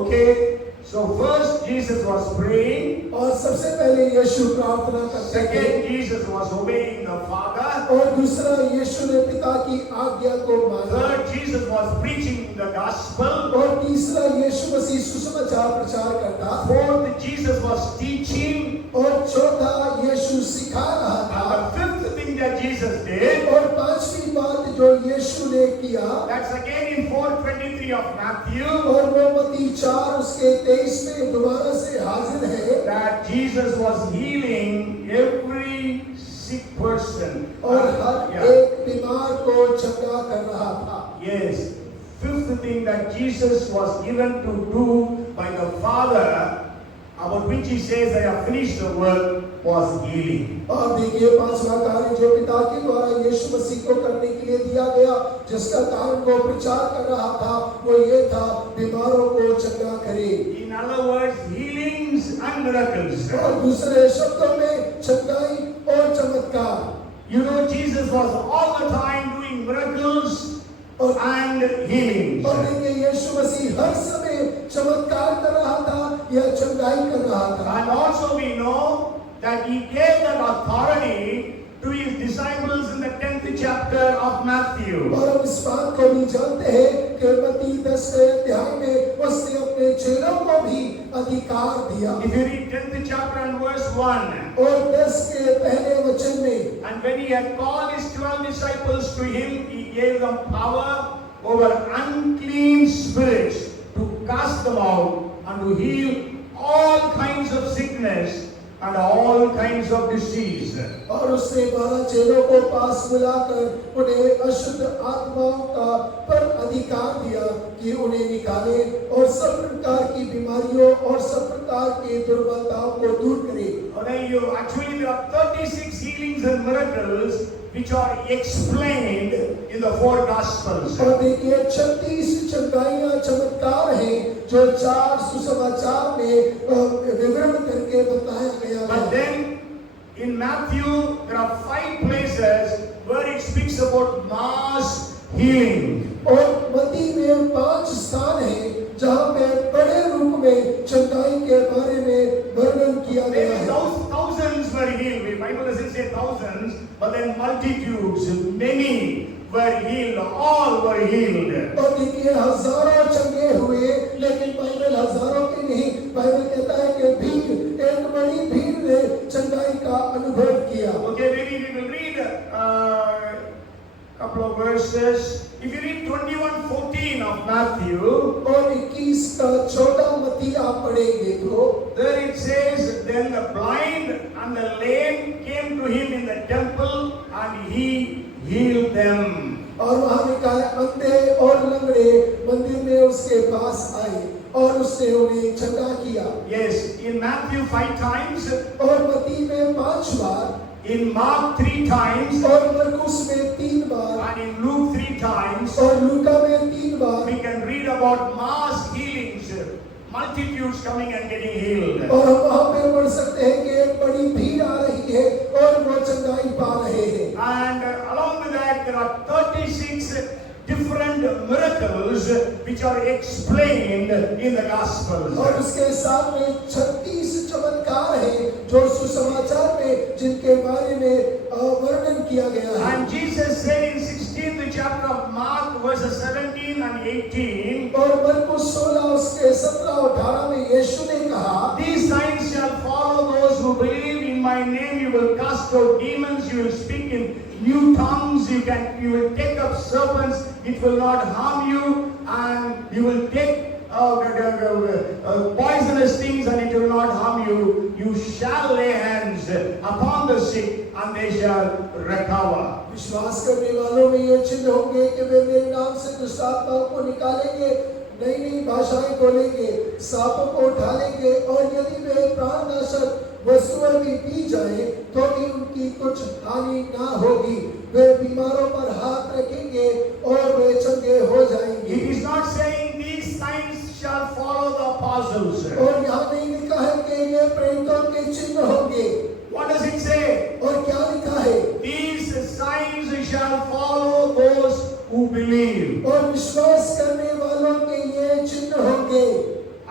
Okay. So first Jesus was praying. और सबसे पहले यीशु प्रार्थना करते थे। Second, Jesus was obeying the Father. और दूसरा यीशु ने पिता की आज्ञा को माना। Third, Jesus was preaching the gospel. और तीसरा यीशु मसीह सुसमाचार प्रचार करता। Fourth, Jesus was teaching. और चौथा यीशु सिखा रहा था। And the fifth thing that Jesus did, और पांचवी बात जो यीशु ने किया, that's again in 4:23 of Matthew, और वो मत्ती 4 उसके 23 में दोबारा से हाजिर है, that Jesus was healing every sick person. और हर एक बीमार को चंगा कर रहा था। Yes. Fifth thing that Jesus was given to do by the Father, about which he says, I have finished the work, was healing. और देखिए पांचवा कार्य जो पिता के द्वारा यीशु मसीह को करने के लिए दिया गया, जिसका कारण वो प्रचार कर रहा था, वो ये था बीमारों को चंगा करे। In other words, healings and miracles. और दूसरे शब्दों में चंगाई और चमत्कार। You know, Jesus was all the time doing miracles and healings. और देखिए यीशु मसीह हर समय चमत्कार कर रहा था या चंगाई कर रहा था। And also we know that he gave that authority to his disciples in the 10th chapter of Matthew. और हम इस बात को भी जानते हैं कि मत्ती 10 के अध्याय में उसने अपने चेलों को भी अधिकार दिया। If you read 10th chapter and verse 1, और 10 के पहले वचन में, and when he had called his 12 disciples to him, he gave them power over unclean spirits to cast them out and to heal all kinds of sickness and all kinds of disease. और उसने 12 चेलों को पास बुलाकर उन्हें अशुद्ध आत्माओं का पर अधिकार दिया कि उन्हें निकाले और सब प्रकार की बीमारियों और सब प्रकार की दुर्बलताओं को दूर करे। Actually there are 36 healings and miracles which are explained in the four Gospels. और देखिए 36 चंगाइयां चमत्कार हैं जो 4 सुसमाचार में विवरण करके बताया गया But है। then in Matthew there are 5 places where it speaks about mass healing. और मत्ती में 5 स्थान हैं जहाँ पे बड़े रूप में चंगाई के बारे में वर्णन किया गया Maybe है। thousands were healed. The Bible doesn't say thousands, but then multitudes, many were healed. All were healed. और देखिए हजारों चंगे हुए, लेकिन बाइबल हजारों के नहीं, बाइबल कहता है कि भीड़, एक बड़ी भीड़ ने चंगाई का अनुभव किया। Okay, maybe we will read a couple of verses. If you read 21:14 of Matthew, और 21 का 14 मत्ती आप पढ़ेंगे तो there it says, then the blind and the lame came to him in the temple and he healed them. और वहां लिखा है अंधे और लंगड़े मंदिर में उसके पास आए और उसने उन्हें चंगा किया। Yes, in Matthew 5 times, और मत्ती में 5 बार, in Mark 3 times, और मरकुस में 3 बार, and in Luke 3 times, और लूका में 3 बार, we can read about mass healings, multitudes coming and getting healed. और हम वहां पे पढ़ सकते हैं कि एक बड़ी भीड़ आ रही है और वो चंगाई पा रहे हैं। And along with that, there are 36 different miracles which are explained in the Gospels. और उसके साथ में 36 चमत्कार हैं जो सुसमाचार में जिनके बारे में वर्णन किया गया है। And Jesus said in 16th chapter of Mark, verses 17 and 18, और मरकुस 16 उसके 17 और 18 में यीशु ने कहा, these signs shall follow those who believe in my name. You will cast out demons, you will speak in new tongues, you will take up serpents, it will not harm you, and you will take poisonous things and it will not harm you. You shall lay hands upon the sick and they shall recover. विश्वास करने वालों में ये चिन्ह होंगे कि वे मेरे नाम से दुष्ट आत्माओं को निकालेंगे, नई नई भाषाएं बोलेंगे, सांपों को उठा लेंगे, और यदि वे प्राणनाशक वस्तुएं भी पी जाएं तो भी उनकी कुछ हानि ना होगी। वे बीमारों पर हाथ रखेंगे और वे चंगे हो जाएंगे। It is not saying these signs shall follow the apostles. और यहाँ नहीं लिखा है कि ये प्रेरितों के चिन्ह होंगे। What does it say? और क्या लिखा है? These signs shall follow those who believe. और विश्वास करने वालों के ये चिन्ह होंगे।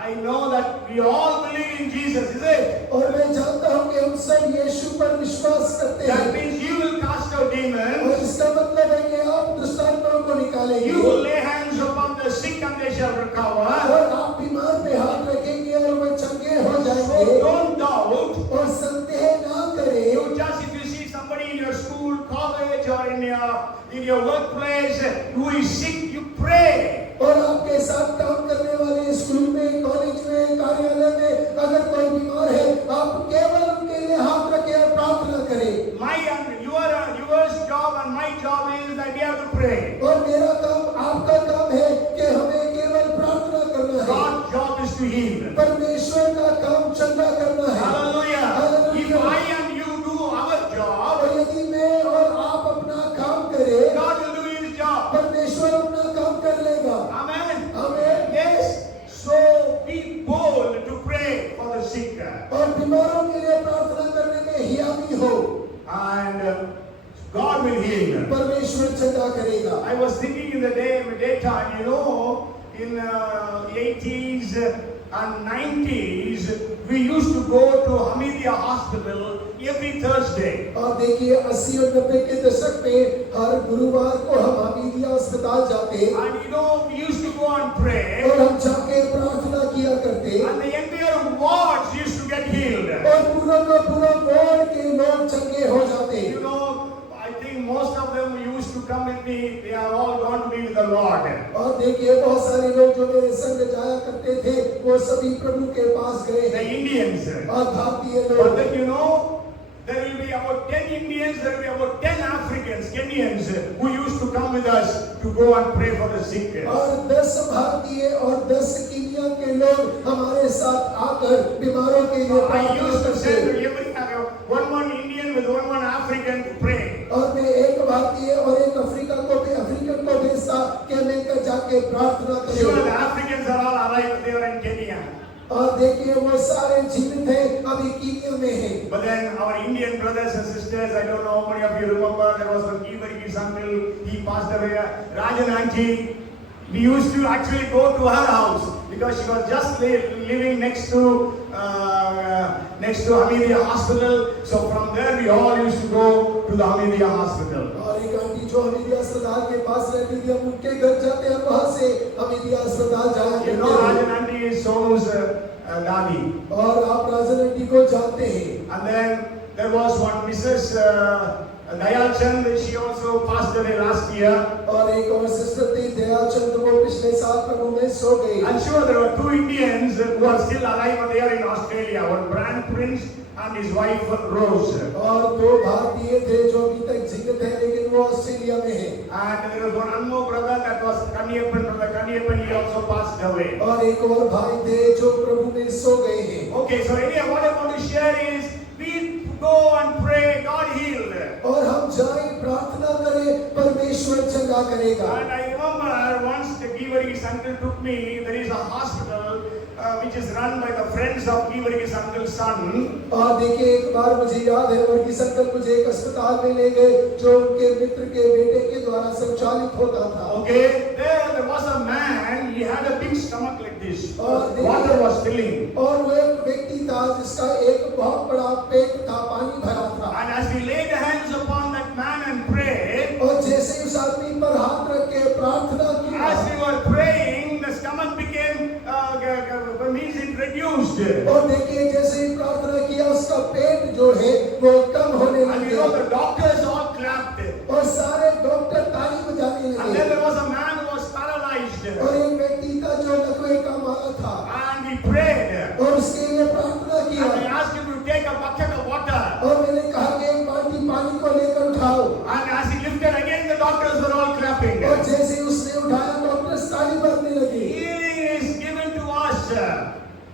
I know that we all believe in Jesus, is it? और मैं जानता हूँ कि हम सब यीशु पर विश्वास करते That हैं। means you will cast out और demons, इसका मतलब है कि आप दुष्ट आत्माओं को निकालेंगे you will lay hands upon the sick and they shall recover. और आप बीमार पे हाथ रखेंगे और वे चंगे हो So जाएंगे। don't doubt. और संदेह ना करें। You just, if you see somebody in your school, college, or in your workplace who is sick, you pray. और आपके साथ काम करने वाले स्कूल में, कॉलेज में, कार्यालय में अगर कोई बीमार है, आप केवल उनके लिए हाथ रखें और प्रार्थना करें। My and yours job and my job is that we have to pray. और मेरा काम, आपका काम है कि हमें केवल प्रार्थना करना है। God's job is to heal. परमेश्वर का काम चंगा करना है। Hallelujah. If I and you do our job, और यदि मैं और आप अपना काम करें, God will do His job. परमेश्वर अपना काम कर लेगा। Amen. आमीन। Yes. So be bold to pray for the sick. और बीमारों के लिए प्रार्थना करने में हियावी हो। And God will heal. परमेश्वर चंगा करेगा। I was thinking in the daytime, in 80s and 90s, we used to go to Hamidiya Hospital every Thursday. और देखिए 80 और 90 के दशक में हर गुरुवार को हम हमीदिया अस्पताल जाते And we used to go and pray. और हम जाके प्रार्थना किया करते And the entire wards used to get healed. और पूरा का पूरा वार्ड के लोग चंगे हो जाते। I think most of them who used to come with me, they are all gone to be with the Lord. और देखिए बहुत सारे लोग जो मेरे संग जाया करते थे वो सभी प्रभु के पास गए The हैं। Indians. और भारतीय But लोग, then there will be about 10 Indians, there will be about 10 Africans, Kenyans, who used to come with us to go and pray for the sick. और 10 भारतीय और 10 कीनिया के लोग हमारे साथ आकर बीमारों के लिए I प्रार्थना used to करते। send every one Indian with one African to pray. और मैं एक के प्रार्थना Sure, the करें। Africans are all alive. They were in Kenya. और देखिए वो सारे जीवित हैं, अभी कीनिया में हैं। But then our Indian brothers and sisters, I don't know how many of you remember, there was one Kivargi's uncle, he passed away, Rajan auntie. We used to actually go to her house because she was just living next to Hamidiya Hospital. So from there we all used to go to the Hamidiya Hospital. और एक आंटी जो हमीदिया अस्पताल के पास रहती थी, हम उनके घर जाते हैं, वहां से हमीदिया अस्पताल जाया You know Rajan auntie is Sonu's Dadi. और आप राजन आंटी को जानते हैं। And then there was one Mrs. Dayal Chand, she also passed away last year. और एक और सिस्टर थी दयाल चंद, वो पिछले साल प्रभु में सो गई। I'm sure there were two Indians who are still alive and they are in Australia. One Brand Prince and his wife Rose. और दो भारतीय थे जो अभी तक जीवित हैं, लेकिन वो ऑस्ट्रेलिया में हैं। And there was one Anmo brother that was Kaniyappan. Brother Kaniyappan, he also passed away. और एक और भाई थे जो प्रभु में सो गए हैं। Okay, so anyway, what I want to share is we go and pray, God healed. और हम जाएं, प्रार्थना करें, परमेश्वर चंगा करेगा। And I remember once the Givargi's uncle took me, there is a hospital which is run by the friends of Givargi's uncle's son. और देखिए एक बार मुझे याद है, वर्गीस अंकल मुझे एक अस्पताल में ले गए जो उनके मित्र के बेटे के द्वारा संचालित होता था। Okay, there was a man, he had a big stomach like this. और Water was filling. और वो एक व्यक्ति था जिसका एक बहुत बड़ा पेट था, पानी भरा था। And as we laid hands upon that man and prayed, और जैसे उस आदमी पर हाथ रख के प्रार्थना की, as we were praying, the stomach became means it reduced. और देखिए जैसे ही प्रार्थना किया उसका पेट जो है वो कम होने And you know लगे the doctors all clapped. और सारे डॉक्टर ताली बजाने And then लगे। there was a man who was paralyzed. और एक व्यक्ति था जो लकवे का मारा था And we prayed. और उसके लिए प्रार्थना And किया we asked him to take a bucket of water. और मैंने कहा कि एक बाल्टी पानी को लेकर उठाओ। And as he lifted again, the doctors were all clapping. और जैसे उसने उठाया डॉक्टर ताली बजने लगी। Healing is given to us.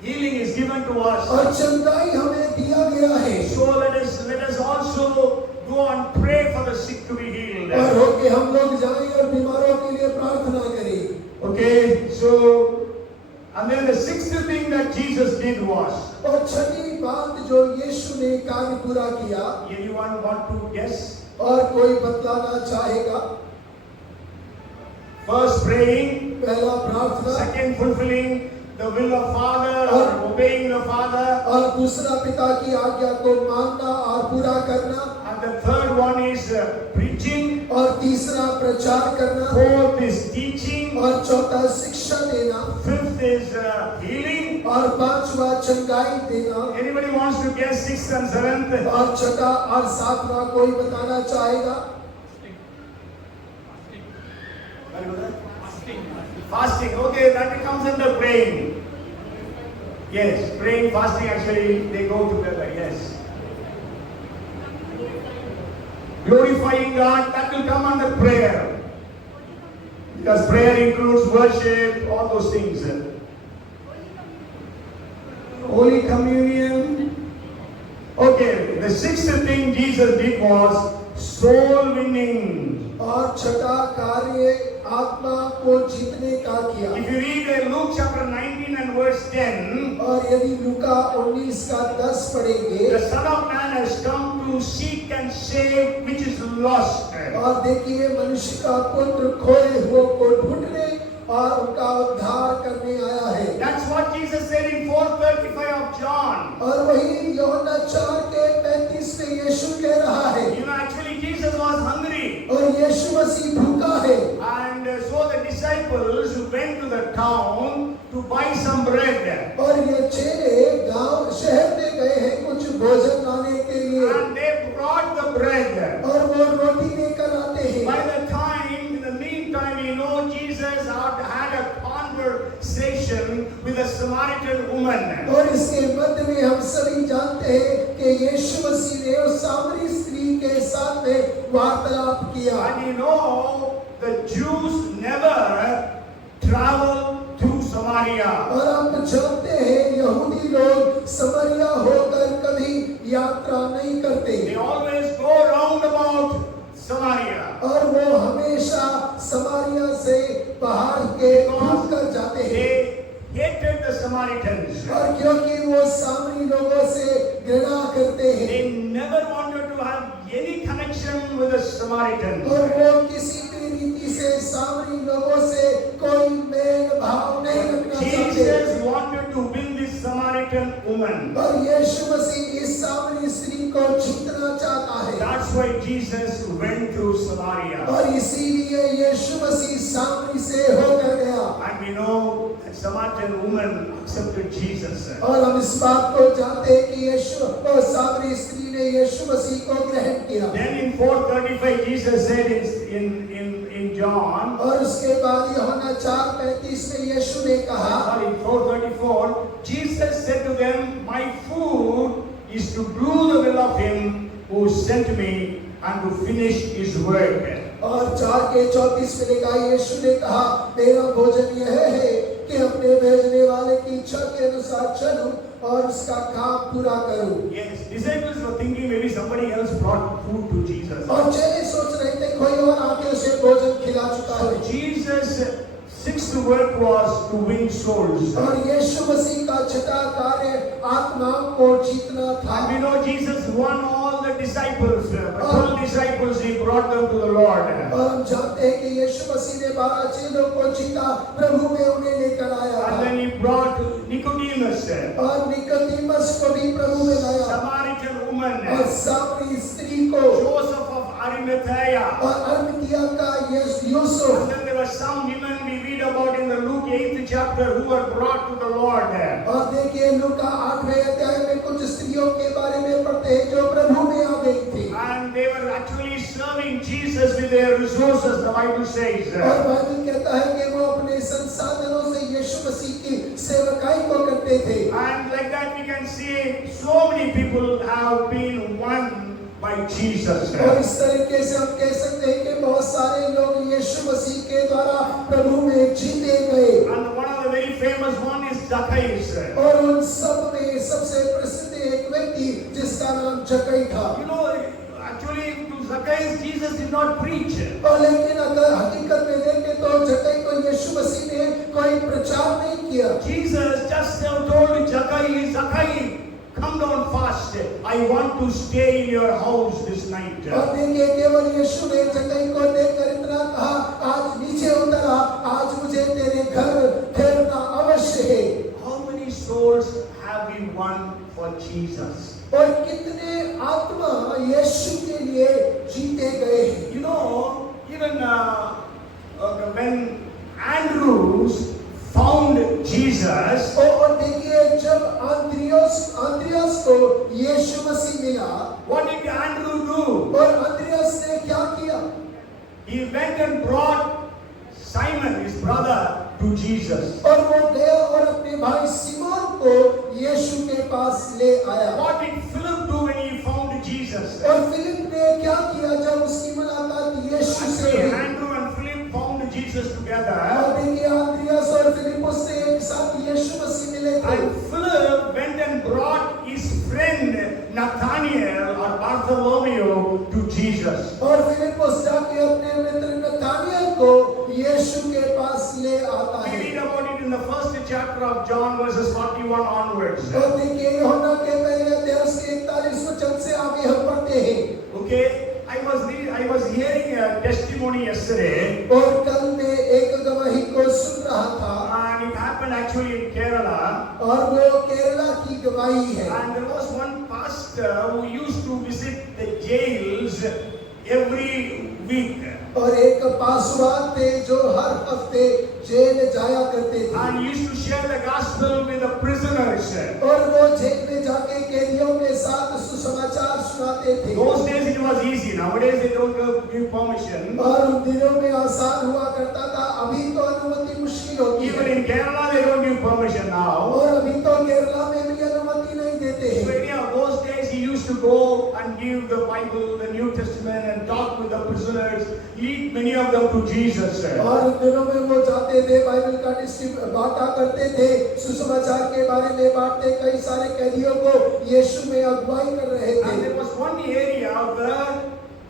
Healing is given to us. और चंगाई हमें दिया गया है। So let us also go and pray for the sick to be healed. और होके हम लोग जाएं और बीमारों के लिए प्रार्थना करें। Okay, so and then the sixth thing that Jesus did was. और छठी बात जो यीशु ने कार्य पूरा किया, Anyone want to guess? और कोई बतलाना चाहेगा? First praying, पहला प्रार्थना, second fulfilling the will of Father or obeying the Father, और दूसरा पिता की आज्ञा को मानना और पूरा करना, and the third one is preaching, और तीसरा प्रचार करना, fourth is teaching, और चौथा शिक्षा देना, fifth is healing. और पांचवा चंगाई देना, Anybody wants to guess sixth and seventh? और छठा और सातवां कोई बताना चाहेगा? Fasting. Okay, that comes under praying. Yes, praying, fasting actually they go together. Yes. Glorifying God, that will come under prayer. Because prayer includes worship, all those things. Holy Communion. Okay, the sixth thing Jesus did was soul winning. और छठा कार्य आत्मा को जीतने का किया। If you read Luke chapter 19 and verse 10, और यदि लूका 19 का 10 पढ़ेंगे, the Son of Man has come to seek and save which is lost. और देखिए मनुष्य का पुत्र खोए हुए को ढूंढने और उनका उद्धार करने आया है। That's what Jesus said in 4:35 of John. और वही यूहन्ना 4:35 में यीशु कह रहा है। You know, actually Jesus was hungry. और यीशु मसीह भूखा है। And so the disciples went to the town to buy some bread. और ये चेले गांव शहर में गए हैं कुछ भोजन लाने के लिए। And they brought the bread. और वो रोटी लेकर आते हैं। By the time, in the meantime, you know, Jesus had a conversation with a Samaritan woman. और इसके मध्य में हम सभी जानते हैं कि यीशु मसीह ने उस सामरी स्त्री के साथ में वार्तालाप किया। And you know, the Jews never travel through Samaria. और आप जानते हैं यहूदी लोग समरिया होकर कभी यात्रा नहीं करते। They always go round about Samaria. और वो हमेशा समारिया से बाहर के घूम कर जाते हैं। They hated the Samaritans. और क्योंकि वो सामरी लोगों से घृणा करते हैं They never wanted to have any connection with the Samaritans. और वो किसी भी रीति से सामरी लोगों से कोई मेल भाव नहीं रखना चाहते। Jesus wanted to win this Samaritan woman. और यीशु मसीह इस सामरी स्त्री को जीतना चाहता है। That's why Jesus went through Samaria. और इसीलिए यीशु मसीह सामरी से होकर गया। And we know that Samaritan woman accepted Jesus. और हम इस बात को जानते हैं कि यीशु और सामरी स्त्री ने यीशु मसीह को ग्रहण किया। Then in 4:35 Jesus said in John, और उसके बाद यूहन्ना 4:35 में यीशु ने कहा, sorry, 4:34, Jesus said to them, my food is to do the will of him who sent me and to finish his work. और 4:34 में लिखा, यीशु ने कहा, मेरा भोजन यह है कि अपने भेजने वाले की इच्छा के अनुसार चलूं और उसका काम पूरा करूं। Yes, disciples were thinking maybe somebody else brought food to Jesus. और चेले सोच रहे थे कोई और आके उसे भोजन खिला चुका So है। Jesus' sixth work was to win souls. और यीशु मसीह का छठा कार्य आत्माओं को जीतना था। And we know Jesus won all the disciples, but 12 disciples he brought them to the Lord. और हम जानते हैं कि यीशु मसीह ने 12 चेलों को जीता, प्रभु में उन्हें लेकर आया। And then he brought Nicodemus, और निकोदेमस को भी प्रभु में लाया। Samaritan woman, और सामरी स्त्री को, Joseph of Arimathea. और अरिमथिया का Yusuf. And then there were some women we read about in the Luke 8th chapter who were brought to the Lord. और देखिए लूका 8वें अध्याय में कुछ स्त्रियों के बारे में पढ़ते हैं जो प्रभु में आ गई थी। And they were actually serving Jesus with their resources, the Bible says. और बाइबल कहता है कि वो अपने संसाधनों से यीशु मसीह की सेवकाई को करते थे। And like that we can see so many people have been won by Jesus. और इस तरीके से हम कह सकते हैं कि बहुत सारे लोग यीशु मसीह के द्वारा प्रभु में जीते गए। And one of the very famous one is Zacchaeus. और उन सब में सबसे प्रसिद्ध एक व्यक्ति जिसका नाम जक्कई था। You know, actually to Zacchaeus Jesus did not preach. और लेकिन अगर हकीकत में देखें तो जक्कई को यीशु मसीह ने कोई प्रचार नहीं किया। Jesus just told Zacchaeus, Zacchaeus, come down fast. I want to stay in your house this night. और देखिए केवल यीशु ने जक्कई को देखकर इतना कहा, आज नीचे उतर आ, आज मुझे तेरे घर ठहरना अवश्य है। How many souls have we won for Jesus? और कितने आत्मा यीशु के लिए जीते गए हैं। You know, even when Andrews found Jesus, और देखिए जब अंद्रियास को यीशु मसीह मिला, what did Andrew do? और अंद्रियास ने क्या किया? He went and brought Simon, his brother, to Jesus. और वो गया और अपने भाई सिमोन को यीशु के पास ले आया। What did Philip do when he found Jesus? और फिलिप ने क्या किया जब उसकी मुलाकात यीशु से Actually, हुई? Andrew and Philip found Jesus together. और देखिए अंद्रियास और फिलिपुस से एक साथ यीशु मसीह मिले थे। And Philip went and brought his friend Nathaniel or Bartholomew to Jesus. और फिलिपुस जाके अपने मित्र नथानियल को यीशु के पास ले आता We है। read about it in the first chapter of John verses 41 onwards. और देखिए यूहन्ना के पहले अध्याय उसके 41 वचन से आगे हम पढ़ते हैं। Okay, I was hearing a testimony yesterday, और कल मैं एक गवाही को सुन रहा था, and it happened actually in Kerala. और वो केरला की गवाही है। And there was one pastor who used to visit the jails every week. और एक पासवान थे जो हर हफ्ते जेल जाया करते थे। And he used to share the gospel with the prisoners. और वो जेल में जाके कैदियों के साथ सुसमाचार सुनाते थे। Those days it was easy. Nowadays they don't give permission. और उन दिनों में आसान हुआ करता था, अभी तो अनुमति मुश्किल होती Even है। in Kerala they don't give permission now. और अभी तो केरला में भी अनुमति नहीं देते So हैं। anyhow, those days he used to go and give the Bible, the New Testament, and talk with the prisoners, lead many of them to Jesus. और उन दिनों में वो जाते थे, बाइबल का बांटा करते थे, सुसमाचार के बारे में बांटते, कई सारे कैदियों को यीशु में अगुवाई कर रहे थे। And there was one area where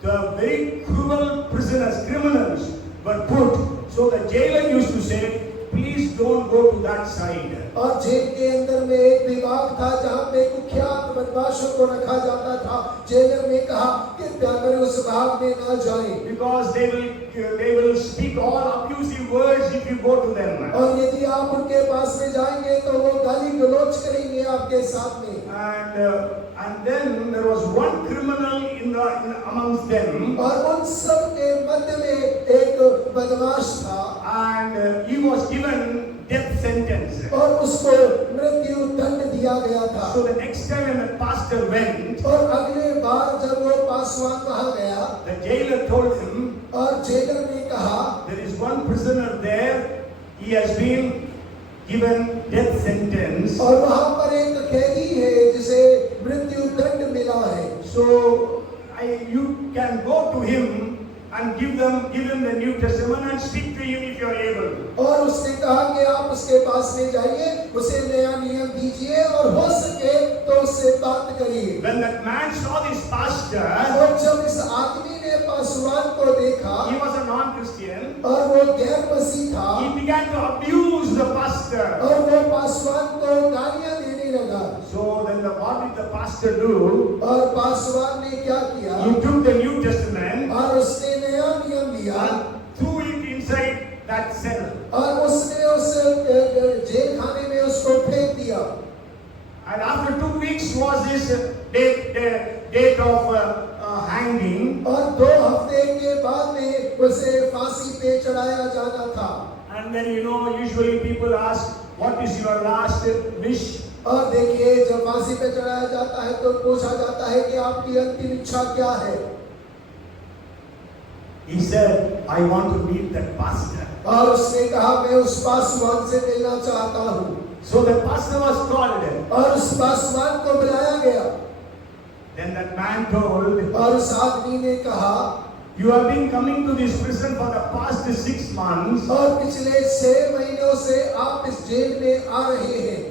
the very cruel prisoners, criminals, were put. So So the jailer used to say, please don't go to that side. और जेल के अंदर में एक विभाग था जहाँ पे कुख्यात बदमाशों को रखा जाता था। जेलर ने कहा कृपया कर उस भाग में न जाएं, Because they will speak all abusive words if you go to them. और यदि आप उनके पास में जाएंगे तो वो गाली गलौज करेंगे आपके साथ में। And then there was one criminal in amongst them, और उन सब के मध्य में एक बदमाश था, and he was given death sentence. और उसको मृत्यु दंड दिया गया था। So the next time when the pastor went, और अगले बार जब वो पासवान वहां गया, the jailer told him, और जेलर ने कहा there is one prisoner there, he has been given death sentence. और वहां पर एक कैदी है जिसे मृत्यु दंड मिला है। So you can go to him and give him the New Testament and speak to him if you are able. और उसने कहा कि आप उसके पास में जाइए, उसे नया नियम दीजिए और हो सके तो उससे बात करिए। When that man saw this pastor, और जब इस आदमी ने पासवान को देखा, he was a non-Christian, और वो गैर मसीह था, he began to abuse the pastor. और वो पासवान को गालियां देने लगा। So then what did the pastor do? और पासवान ने क्या किया? He took the New Testament और उसने नया नियम लिया and threw it inside that cell. और उसने उस जेल खाने में उसको फेंक दिया। And after 2 weeks was this date of hanging. और 2 हफ्ते के बाद में उसे फांसी पे चढ़ाया जाना था। And then usually people ask, what is your last wish? और देखिए जब फांसी पे चढ़ाया जाता है तो पूछा जाता है कि आपकी अंतिम इच्छा क्या है? He said, I want to meet that pastor. और उसने कहा मैं उस पासवान से मिलना चाहता हूँ। So the pastor was called. और उस पासवान को बुलाया गया। Then that man told, और उस आदमी ने कहा you have been coming to this prison for the past 6 months. और पिछले 6 महीनों से आप इस जेल में आ रहे हैं।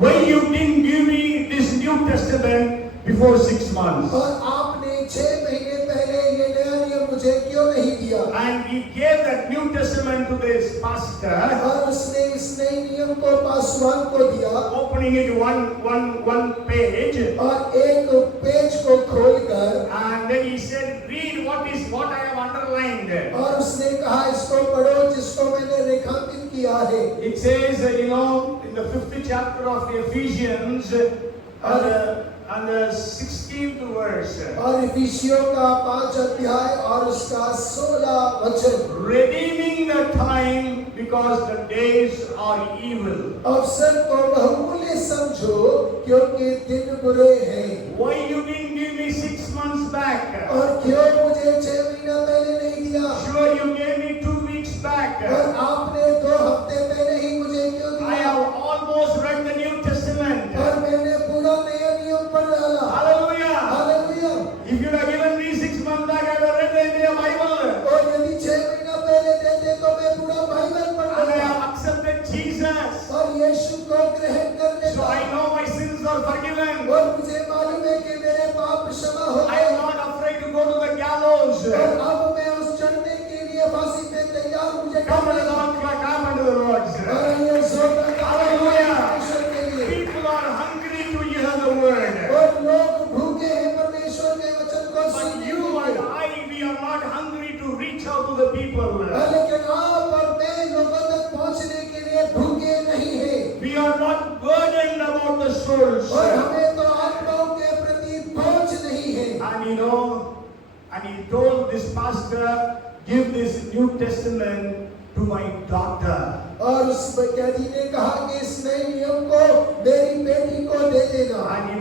Why you didn't give me this New Testament before 6 months? और आपने 6 महीने पहले ये नया नियम मुझे क्यों नहीं दिया? And he gave that New Testament to this pastor, और उसने इस नए नियम को पासवान को दिया, opening it one page, और एक पेज को खोलकर, and then he said, read what I have underlined. और उसने कहा इसको पढ़ो जिसको मैंने रेखांकित किया है। It says, in the 5th chapter of Ephesians, and the 16th verse. और इफिसियों का 5 अध्याय और उसका 16 वचन, Redeeming the time because the days are evil. अवसर को बहुमूल्य समझो क्योंकि दिन बुरे हैं। Why you didn't give me 6 months back? और क्यों मुझे 6 महीना पहले नहीं दिया? Sure, you gave me 2 weeks back. और आपने 2 हफ्ते पहले ही मुझे क्यों I दिया? have almost read the New Testament. और मैंने पूरा नया नियम पढ़ डाला। Hallelujah. Hallelujah. If you had given me 6 months back, I would have read the entire Bible. और यदि 6 महीना पहले देते तो मैं पूरा बाइबल पढ़ And I लेता। have accepted Jesus. और यीशु को ग्रहण कर So लेता। I know my sins are forgiven. और मुझे मालूम है कि मेरे पाप क्षमा हो I am गए। not afraid to go to the gallows. और अब मैं उस चढ़ने के लिए फांसी पे तैयार हूँ। मुझे Come unto the Lord, come unto the Lord. और ये जोरदार Hallelujah. परमेश्वर के लिए। People are hungry to hear the word. और लोग भूखे हैं परमेश्वर के वचन को But सुनने you के and लिए। I, we are not hungry to reach out to the people. लेकिन आप और मैं लोगों तक पहुंचने के लिए भूखे नहीं हैं। We are not burdened about the souls. और हमें तो आत्माओं के प्रति पहुंच नहीं है। And he told this pastor, give this New Testament to my daughter. और उस कैदी ने कहा कि इस नए नियम को मेरी बेटी को दे देना। And he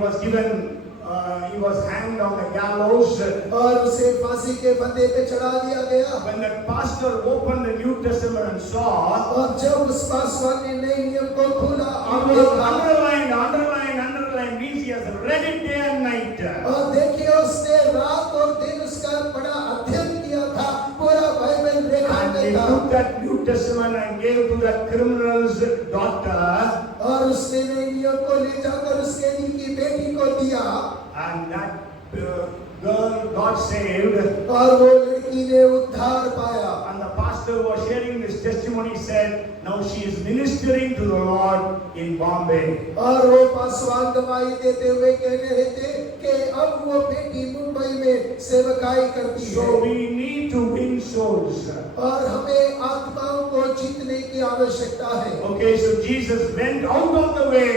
was hanged on the gallows. और उसे फांसी के फंदे पे चढ़ा दिया गया। When that pastor opened the New Testament and saw, और जब उस पासवान ने नए नियम को खोला और it was देखा, underlined, means he has read it day and night. और देखिए उसने रात और दिन उसका बड़ा अध्ययन किया था, पूरा बाइबल And रेखांकित he था। took that New Testament and gave to that criminal's daughter. और उसने नए नियम को ले जाकर उस कैदी की बेटी को दिया। And that girl got saved. और वो लड़की ने उद्धार पाया। And the pastor who was sharing this testimony said, now she is ministering to the Lord in Bombay. और वो पासवान गवाही देते हुए कह रहे थे कि अब वो बेटी मुंबई में सेवकाई करती है। So we need to win souls. और हमें आत्माओं को जीतने की आवश्यकता है। Okay, so Jesus went out of the way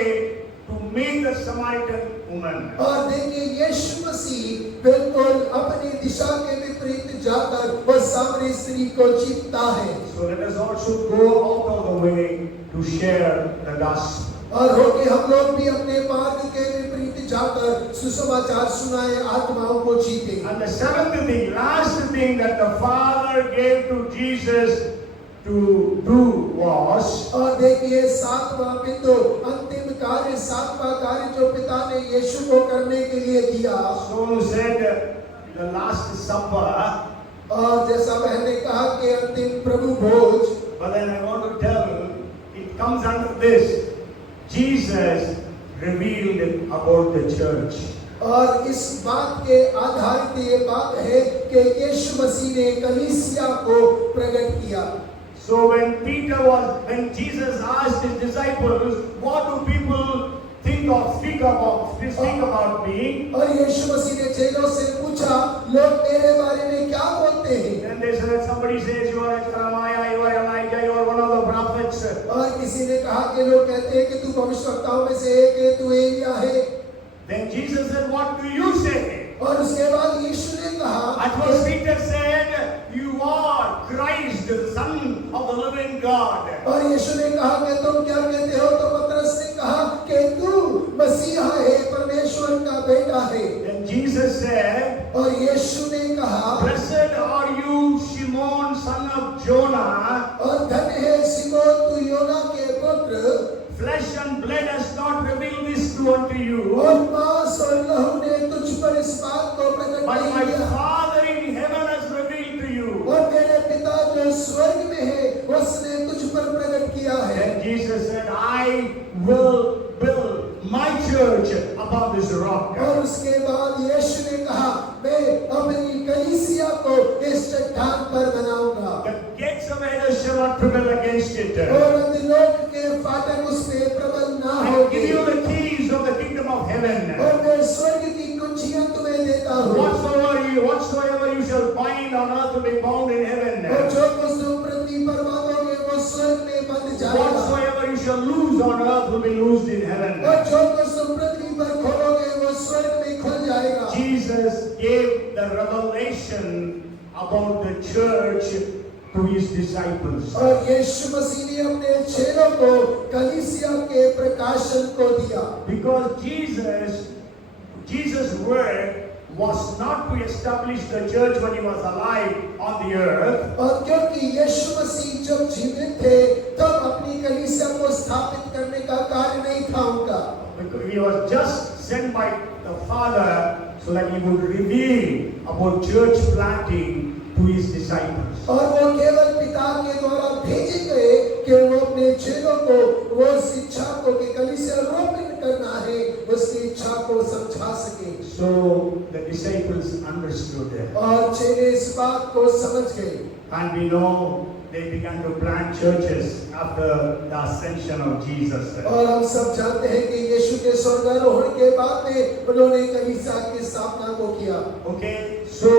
to meet the Samaritan woman. और देखिए यीशु मसीह बिल्कुल अपनी दिशा के विपरीत जाकर वो सामरी स्त्री को जीतता है। So let us also go out of the way to share the gospel. और हो कि हम लोग भी अपने मार्ग के विपरीत जाकर सुसमाचार सुनाए, आत्माओं को जीते। And the seventh thing, last thing that the Father gave to Jesus to do was, और देखिए सातवां बिंदु, अंतिम कार्य, सातवां कार्य जो पिता ने यीशु को करने के लिए दिया। so said the last supper. और जैसा मैंने कहा कि अंतिम प्रभु भोज, But then I want to tell, it comes under this. Jesus revealed about the church. और इस बात के आधारित ये बात है कि यीशु मसीह ने कलीसिया को प्रकट किया। So when Jesus asked his disciples, what do people speak about me? और यीशु मसीह ने चेलों से पूछा, लोग मेरे बारे में क्या बोलते हैं? Then they said, somebody says you are Jeremiah, you are Elijah, you are one of the prophets. और किसी ने कहा कि लोग कहते हैं कि तू भविष्यवक्ताओं में से एक है, तू एलिया है। Then Jesus said, what do you say? और उसके बाद यीशु ने कहा, At first Peter said, you are Christ, the Son of the living God. और यीशु ने कहा कि तुम क्या कहते हो? तो पतरस ने कहा कि तू मसीहा है, परमेश्वर का बेटा है। Then Jesus said, और यीशु ने कहा, blessed are you, Shimon, son of Jonah. और धन्य है सिमोन, तू योना के पुत्र, Flesh and blood has not revealed this to unto you, और मांस और लहू ने तुझ पर इस बात को प्रकट but नहीं my किया, Father in heaven has revealed to you. और मेरे पिता जो स्वर्ग में है उसने तुझ पर प्रकट किया है। Then Jesus said, I will build my church upon this rock. और उसके बाद यीशु ने कहा, मैं अपनी कलीसिया को इस चट्टान पर बनाऊंगा, The gates of hell shall not prevail against it. और अधोलोक के फाटक उस पे प्रबल ना I give you होंगे, the keys of the kingdom of heaven. और मैं स्वर्ग की कुंजियां तुम्हें देता हूँ, Whatsoever you shall bind on earth will be bound in heaven. और जो कुछ तुम पृथ्वी पर बांधोगे वो स्वर्ग में बंध जाएगा, Whatsoever you shall loose on earth will be loosed in heaven. और जो कुछ तुम पृथ्वी पर खोलोगे वो स्वर्ग में खुल जाएगा। Jesus gave the revelation about the church to his disciples. और यीशु मसीह ने अपने चेलों को कलीसिया के प्रकाशन को दिया, Because Jesus' word was not to establish the church when he was alive on the earth. और क्योंकि यीशु मसीह जब जीवित थे तब अपनी कलीसिया को स्थापित करने का कार्य नहीं था उनका, Because he was just sent by the Father so that he would reveal about church planting to his disciples. और वो केवल पिता के द्वारा भेजे गए कि वो अपने चेलों को वो शिक्षा को कि कलीसिया रोपण करना है, उसकी इच्छा को समझा सके। So the disciples understood that. और चेले इस बात को समझ गए, And we know they began to plant churches after the ascension of Jesus. और हम सब जानते हैं कि यीशु के स्वर्गारोहण के बाद में उन्होंने कलीसिया की स्थापना को किया। Okay, so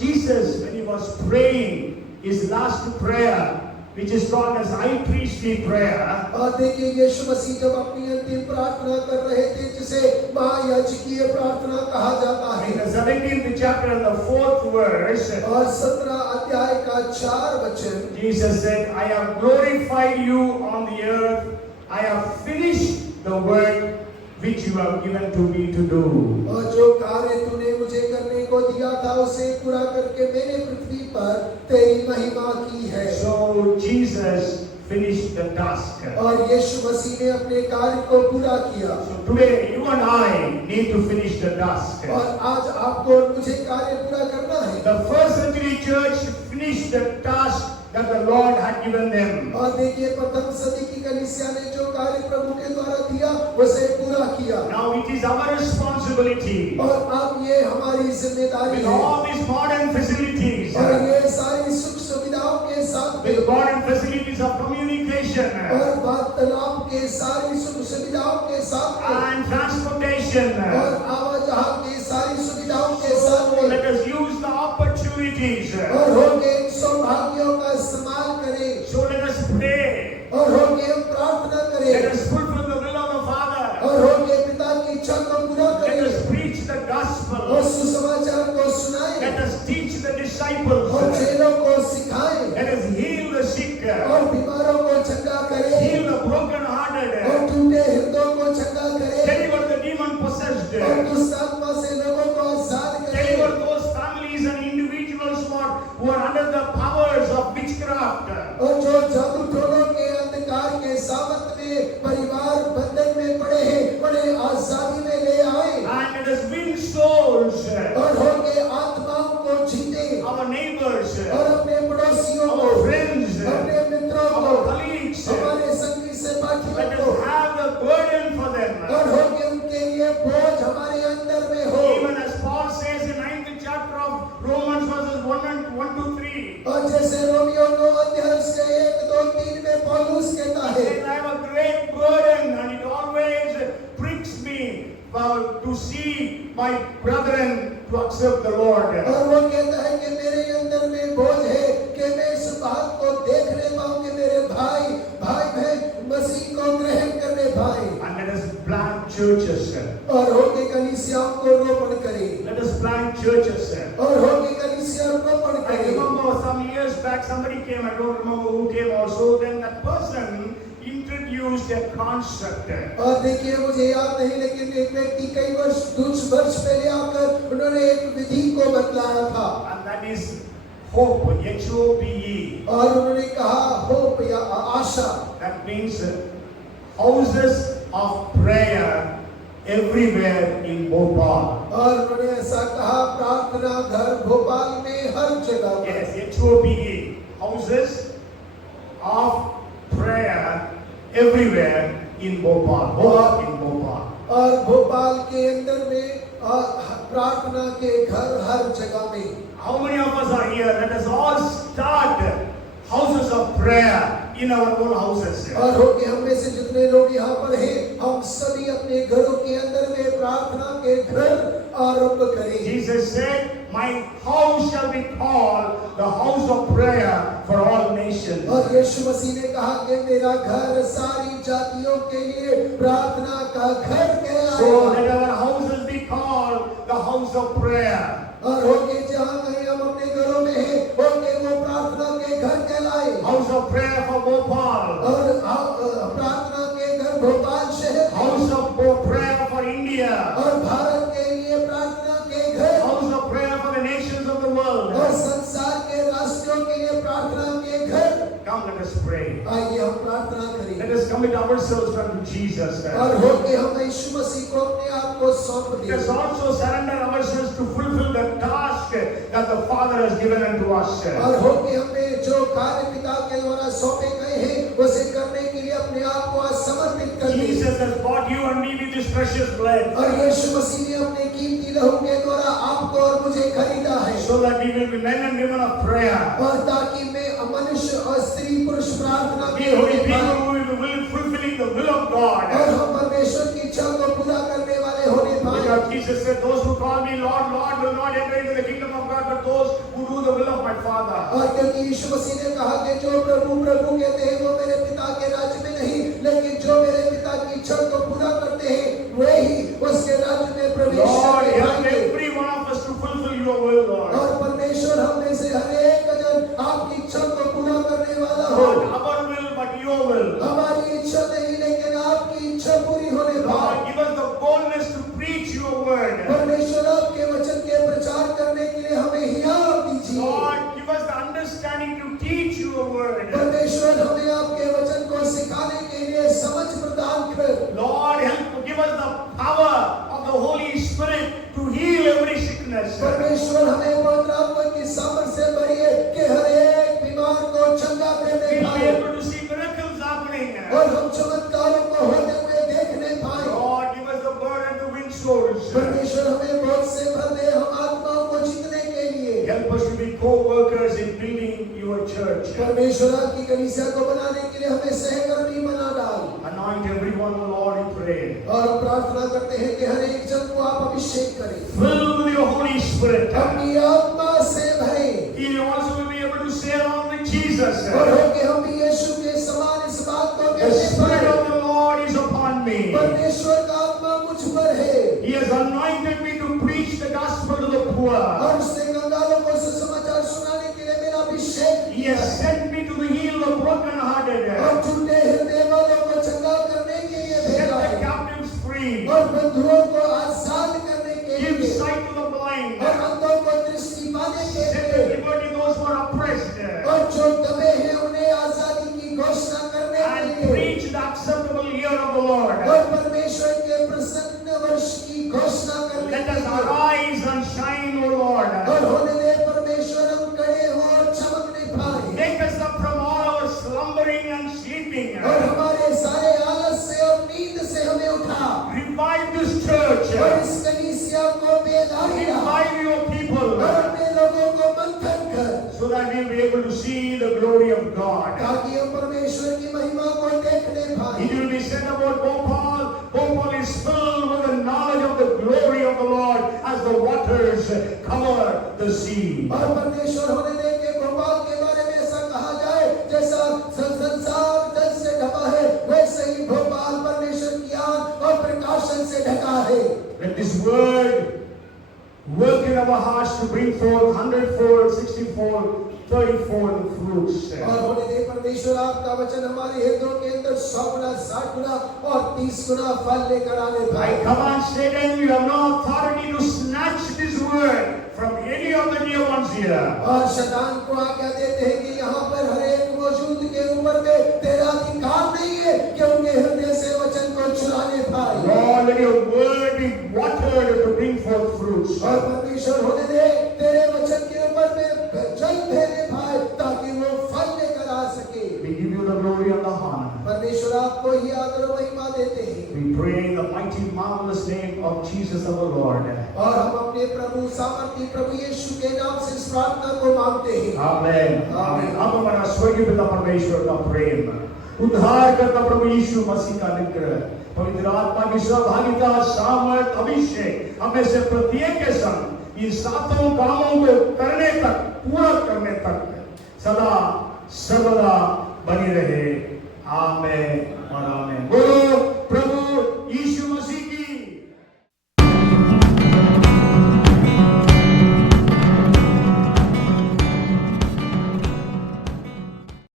Jesus, when he was praying his last prayer, which is called as high priestly prayer, और देखिए यीशु मसीह जब अपनी अंतिम प्रार्थना कर रहे थे जिसे महायाजकीय प्रार्थना कहा जाता in है, the 17th chapter and the 4th verse, और 17 अध्याय का 4 वचन, Jesus said, I have glorified you on the earth, I have finished the work which you have given to me to do. और जो कार्य तूने मुझे करने को दिया था उसे पूरा करके मैंने पृथ्वी पर तेरी महिमा की है। So Jesus finished the task. और यीशु मसीह ने अपने कार्य को पूरा किया। So today you and I need to finish the task. और आज आपको और मुझे कार्य पूरा करना है। The first century church finished the task that the Lord had given them. और देखिए प्रथम सदी की कलीसिया ने जो कार्य प्रभु के द्वारा दिया उसे पूरा किया। Now it is our responsibility और अब ये हमारी जिम्मेदारी with है। all these modern facilities और ये सारी सुख सुविधाओं के with modern facilities of communication और वार्तालाप के सारी सुख सुविधाओं के साथ में and transportation. और आवाजाही के सारी सुविधाओं के So साथ में let us use the opportunities. और होके इन सौभाग्यों का इस्तेमाल करें So let us pray. और होके हम प्रार्थना Let करें us fulfill the will of the Father. और होके पिता की इच्छा को पूरा Let करें us preach the और gospel. सुसमाचार को सुनाएं Let us teach the disciples. और चेलों को सिखाएं Let us heal the sick. और बीमारों को चंगा करें Heal the broken-hearted. और टूटे हृदयों को चंगा करें Deliver the demon-possessed. और दुष्ट आत्मा से लोगों को आजाद Deliver करें those families and individuals who are under the powers of witchcraft. और जो जादू टोनों के अंधकार के सावत में परिवार बंधन में पड़े हैं उन्हें आजादी में ले आए And let us win souls. और होके आत्माओं को जीते Our neighbors, और अपने पड़ोसियों को our friends, अपने मित्रों को our colleagues. हमारे संगी सहपाठियों Let को us have the burden for them. और होके उनके लिए बोझ हमारे अंदर में हो Even as Paul says in 9th chapter of Romans verses 1 to 3. और जैसे रोमियो 9 अध्याय उसके 1, 2, 3 में पौलुस कहता He है says, I have a great burden and it always pricks me to see my brethren to accept the Lord. और वो कहता है कि मेरे अंदर में बोझ है कि मैं इस बात को देखने पाऊं कि मेरे भाई बहन मसीह को ग्रहण करने पाए And let us plant churches. और होके कलीसियाओं को रोपण करें Let us plant churches. और होके कलीसिया रोपण I करें remember some years back somebody came, I don't remember who came also, then that person introduced a concept. और देखिए मुझे याद नहीं लेकिन एक व्यक्ति कई कुछ वर्ष पहले आकर उन्होंने एक विधि को बतलाया था And that is hope, H-O-P-E. और उन्होंने कहा होप या आशा That means houses of prayer everywhere in Bhopal. और उन्होंने ऐसा कहा प्रार्थना घर भोपाल में हर जगह पर Yes, H-O-P-E. Houses of prayer everywhere in Bhopal. Hope in Bhopal. और भोपाल के अंदर में प्रार्थना के घर हर जगह में How many of us are here? Let us all start houses of prayer in our own houses. और होके हम में से जितने लोग यहाँ पर हैं हम सभी अपने घरों के अंदर में प्रार्थना के घर आरंभ करें Jesus said, my house shall be called the house of prayer for all nations. और यीशु मसीह ने कहा कि मेरा घर सारी जातियों के लिए प्रार्थना का घर So कहलाएगा let our houses be called the house of prayer. और होके जहाँ कहीं हम अपने घरों में हैं होके वो प्रार्थना के घर कहलाए House of prayer for Bhopal. और प्रार्थना के घर भोपाल शहर House of prayer for India. और भारत के लिए प्रार्थना के घर House of prayer for the nations of the world. और संसार के राष्ट्रों के लिए प्रार्थना के घर Come, let us pray. आइए हम प्रार्थना करें Let us commit ourselves unto Jesus. और होके हम यीशु मसीह को अपने आप को सौंप Let us दें also surrender ourselves to fulfill the task that the Father has given unto us. और होके हमें जो कार्य पिता के द्वारा सौंपे गए हैं उसे करने के लिए अपने आप को आज समर्पित कर दें Jesus has bought you and me with His precious blood, और यीशु मसीह ने अपने कीमती लहू के द्वारा आपको और मुझे खरीदा है so that we will be men and women of prayer. और ताकि मैं मनुष्य और स्त्री पुरुष प्रार्थना Be के holy होने people पाए who will be fulfilling the will of God. और हम परमेश्वर की इच्छा को पूरा करने वाले होने पाए Because Jesus said, those who call me Lord, Lord will not enter into the kingdom of God, but those who do the will of my Father. और क्योंकि यीशु मसीह ने कहा कि जो प्रभु प्रभु कहते हैं वो मेरे पिता के राज्य में नहीं लेकिन जो मेरे पिता की इच्छा को पूरा करते हैं वही उसके राज्य में प्रवेश Lord, करने help पाएंगे every one of us to fulfill your will, Lord. और परमेश्वर हम में से हर एक जन आपकी इच्छा को पूरा करने वाला हो Not our will, but your will. हमारी इच्छा नहीं लेकिन आपकी इच्छा पूरी होने पाए Lord, give us the boldness to preach your word. परमेश्वर आपके वचन के प्रचार करने के लिए हमें हिम्मत दीजिए Lord, give us the understanding to teach your word. परमेश्वर हमें आपके वचन को सिखाने के लिए समझ प्रदान कर Lord, help give us the power of the Holy Spirit to heal every sickness. परमेश्वर हमें पवित्र आत्मा की सामर्थ से भरिए कि हर एक बीमार को चंगा करने We'll be पाए able to see miracles happening. और हम चमत्कारों को होते हुए देखने पाए Lord, give us the burden to win souls. परमेश्वर हमें बहुत से भर दे हम आत्माओं को जीतने के लिए Help us to be co-workers in building your church. परमेश्वर की कलीसिया को बनाने के लिए हमें सहकर्मी बना डाल। Anoint everyone, Lord, we pray. और प्रार्थना करते हैं कि हर एक जन को आप अभिषेक करें, Fill with your Holy Spirit. अपनी आत्मा से भरें, He also will be able to say along with Jesus. और हो कि हम भी यीशु के समान इस बात को The कहने Spirit पाए, of the Lord is upon me. परमेश्वर का आत्मा मुझ पर है, He has anointed me to preach the gospel to the poor. और उसने कंगालों को सुसमाचार सुनाने के लिए मेरा अभिषेक He has sent me to the heal the brokenhearted, और झूठे हृदय वालों को चंगा करने के लिए set भेजा the है, captives free, और बंधुओं को आजाद करने के give लिए, sight to the blind, और अंधों को दृष्टि पाने के set लिए, at liberty those who are oppressed, और जो दबे हैं उन्हें आजादी की घोषणा करने के and लिए, preach the acceptable year of the Lord. और परमेश्वर के प्रसन्न वर्ष की घोषणा करने Let के us लिए, arise and shine, O और Lord. होने दे परमेश्वर हम खड़े हो और चमकने पाए, Wake us up from all our slumbering and sleeping. और हमारे सारे आलस से और नींद से हमें उठा, Revive this church. और इस कलीसिया को बेदारी ला, Revive your और people, अपने लोगों को मंथन कर, so that we'll be able to see the glory of God. ताकि हम परमेश्वर की महिमा को देखने पाए। It will be said about Bhopal, Bhopal is filled with the knowledge of the glory of the Lord as the waters cover the sea. और परमेश्वर होने दे के भोपाल के बारे में ऐसा कहा जाए, जैसा संसार जल से ढका है, वैसे ही भोपाल परमेश्वर की आग और प्रकाशन से ढका है। Let this word work in our hearts to bring forth 100-fold, 60-fold, 30-fold fruits. और होने दे परमेश्वर आपका वचन हमारे हृदयों के अंदर 100 गुना, 60 गुना और 30 गुना फल लेकर आने I पाए। command Satan, you have no authority to snatch this word from any of the dear ones here. और शैतान को आज्ञा देते हैं कि यहाँ पर हर एक मौजूद के ऊपर में तेरा अधिकार नहीं है कि उनके हृदय से वचन को चुराने पाए। Lord, let your word be watered to bring forth fruits. और परमेश्वर होने दे तेरे वचन के ऊपर में जल देने पाए ताकि वो फल लेकर आ सके। We give you the glory and the honor. परमेश्वर आपको ही आदर और महिमा देते हैं, We pray in the mighty, marvelous name of Jesus our Lord. और हम अपने प्रभु सामर्थी प्रभु यीशु के नाम से इस प्रार्थना को मांगते हैं। Amen. Amen. अब हमारा स्वर्गीय पिता परमेश्वर का प्रेम, उद्धार करता प्रभु यीशु मसीह का अनुग्रह, पवित्र आत्मा की सहभागिता, सामर्थ, अभिषेक हमें से प्रत्येक के संग इन सातों कामों को करने तक, पूरा करने तक सदा सर्वदा बनी रहे। आमेन और आमेन।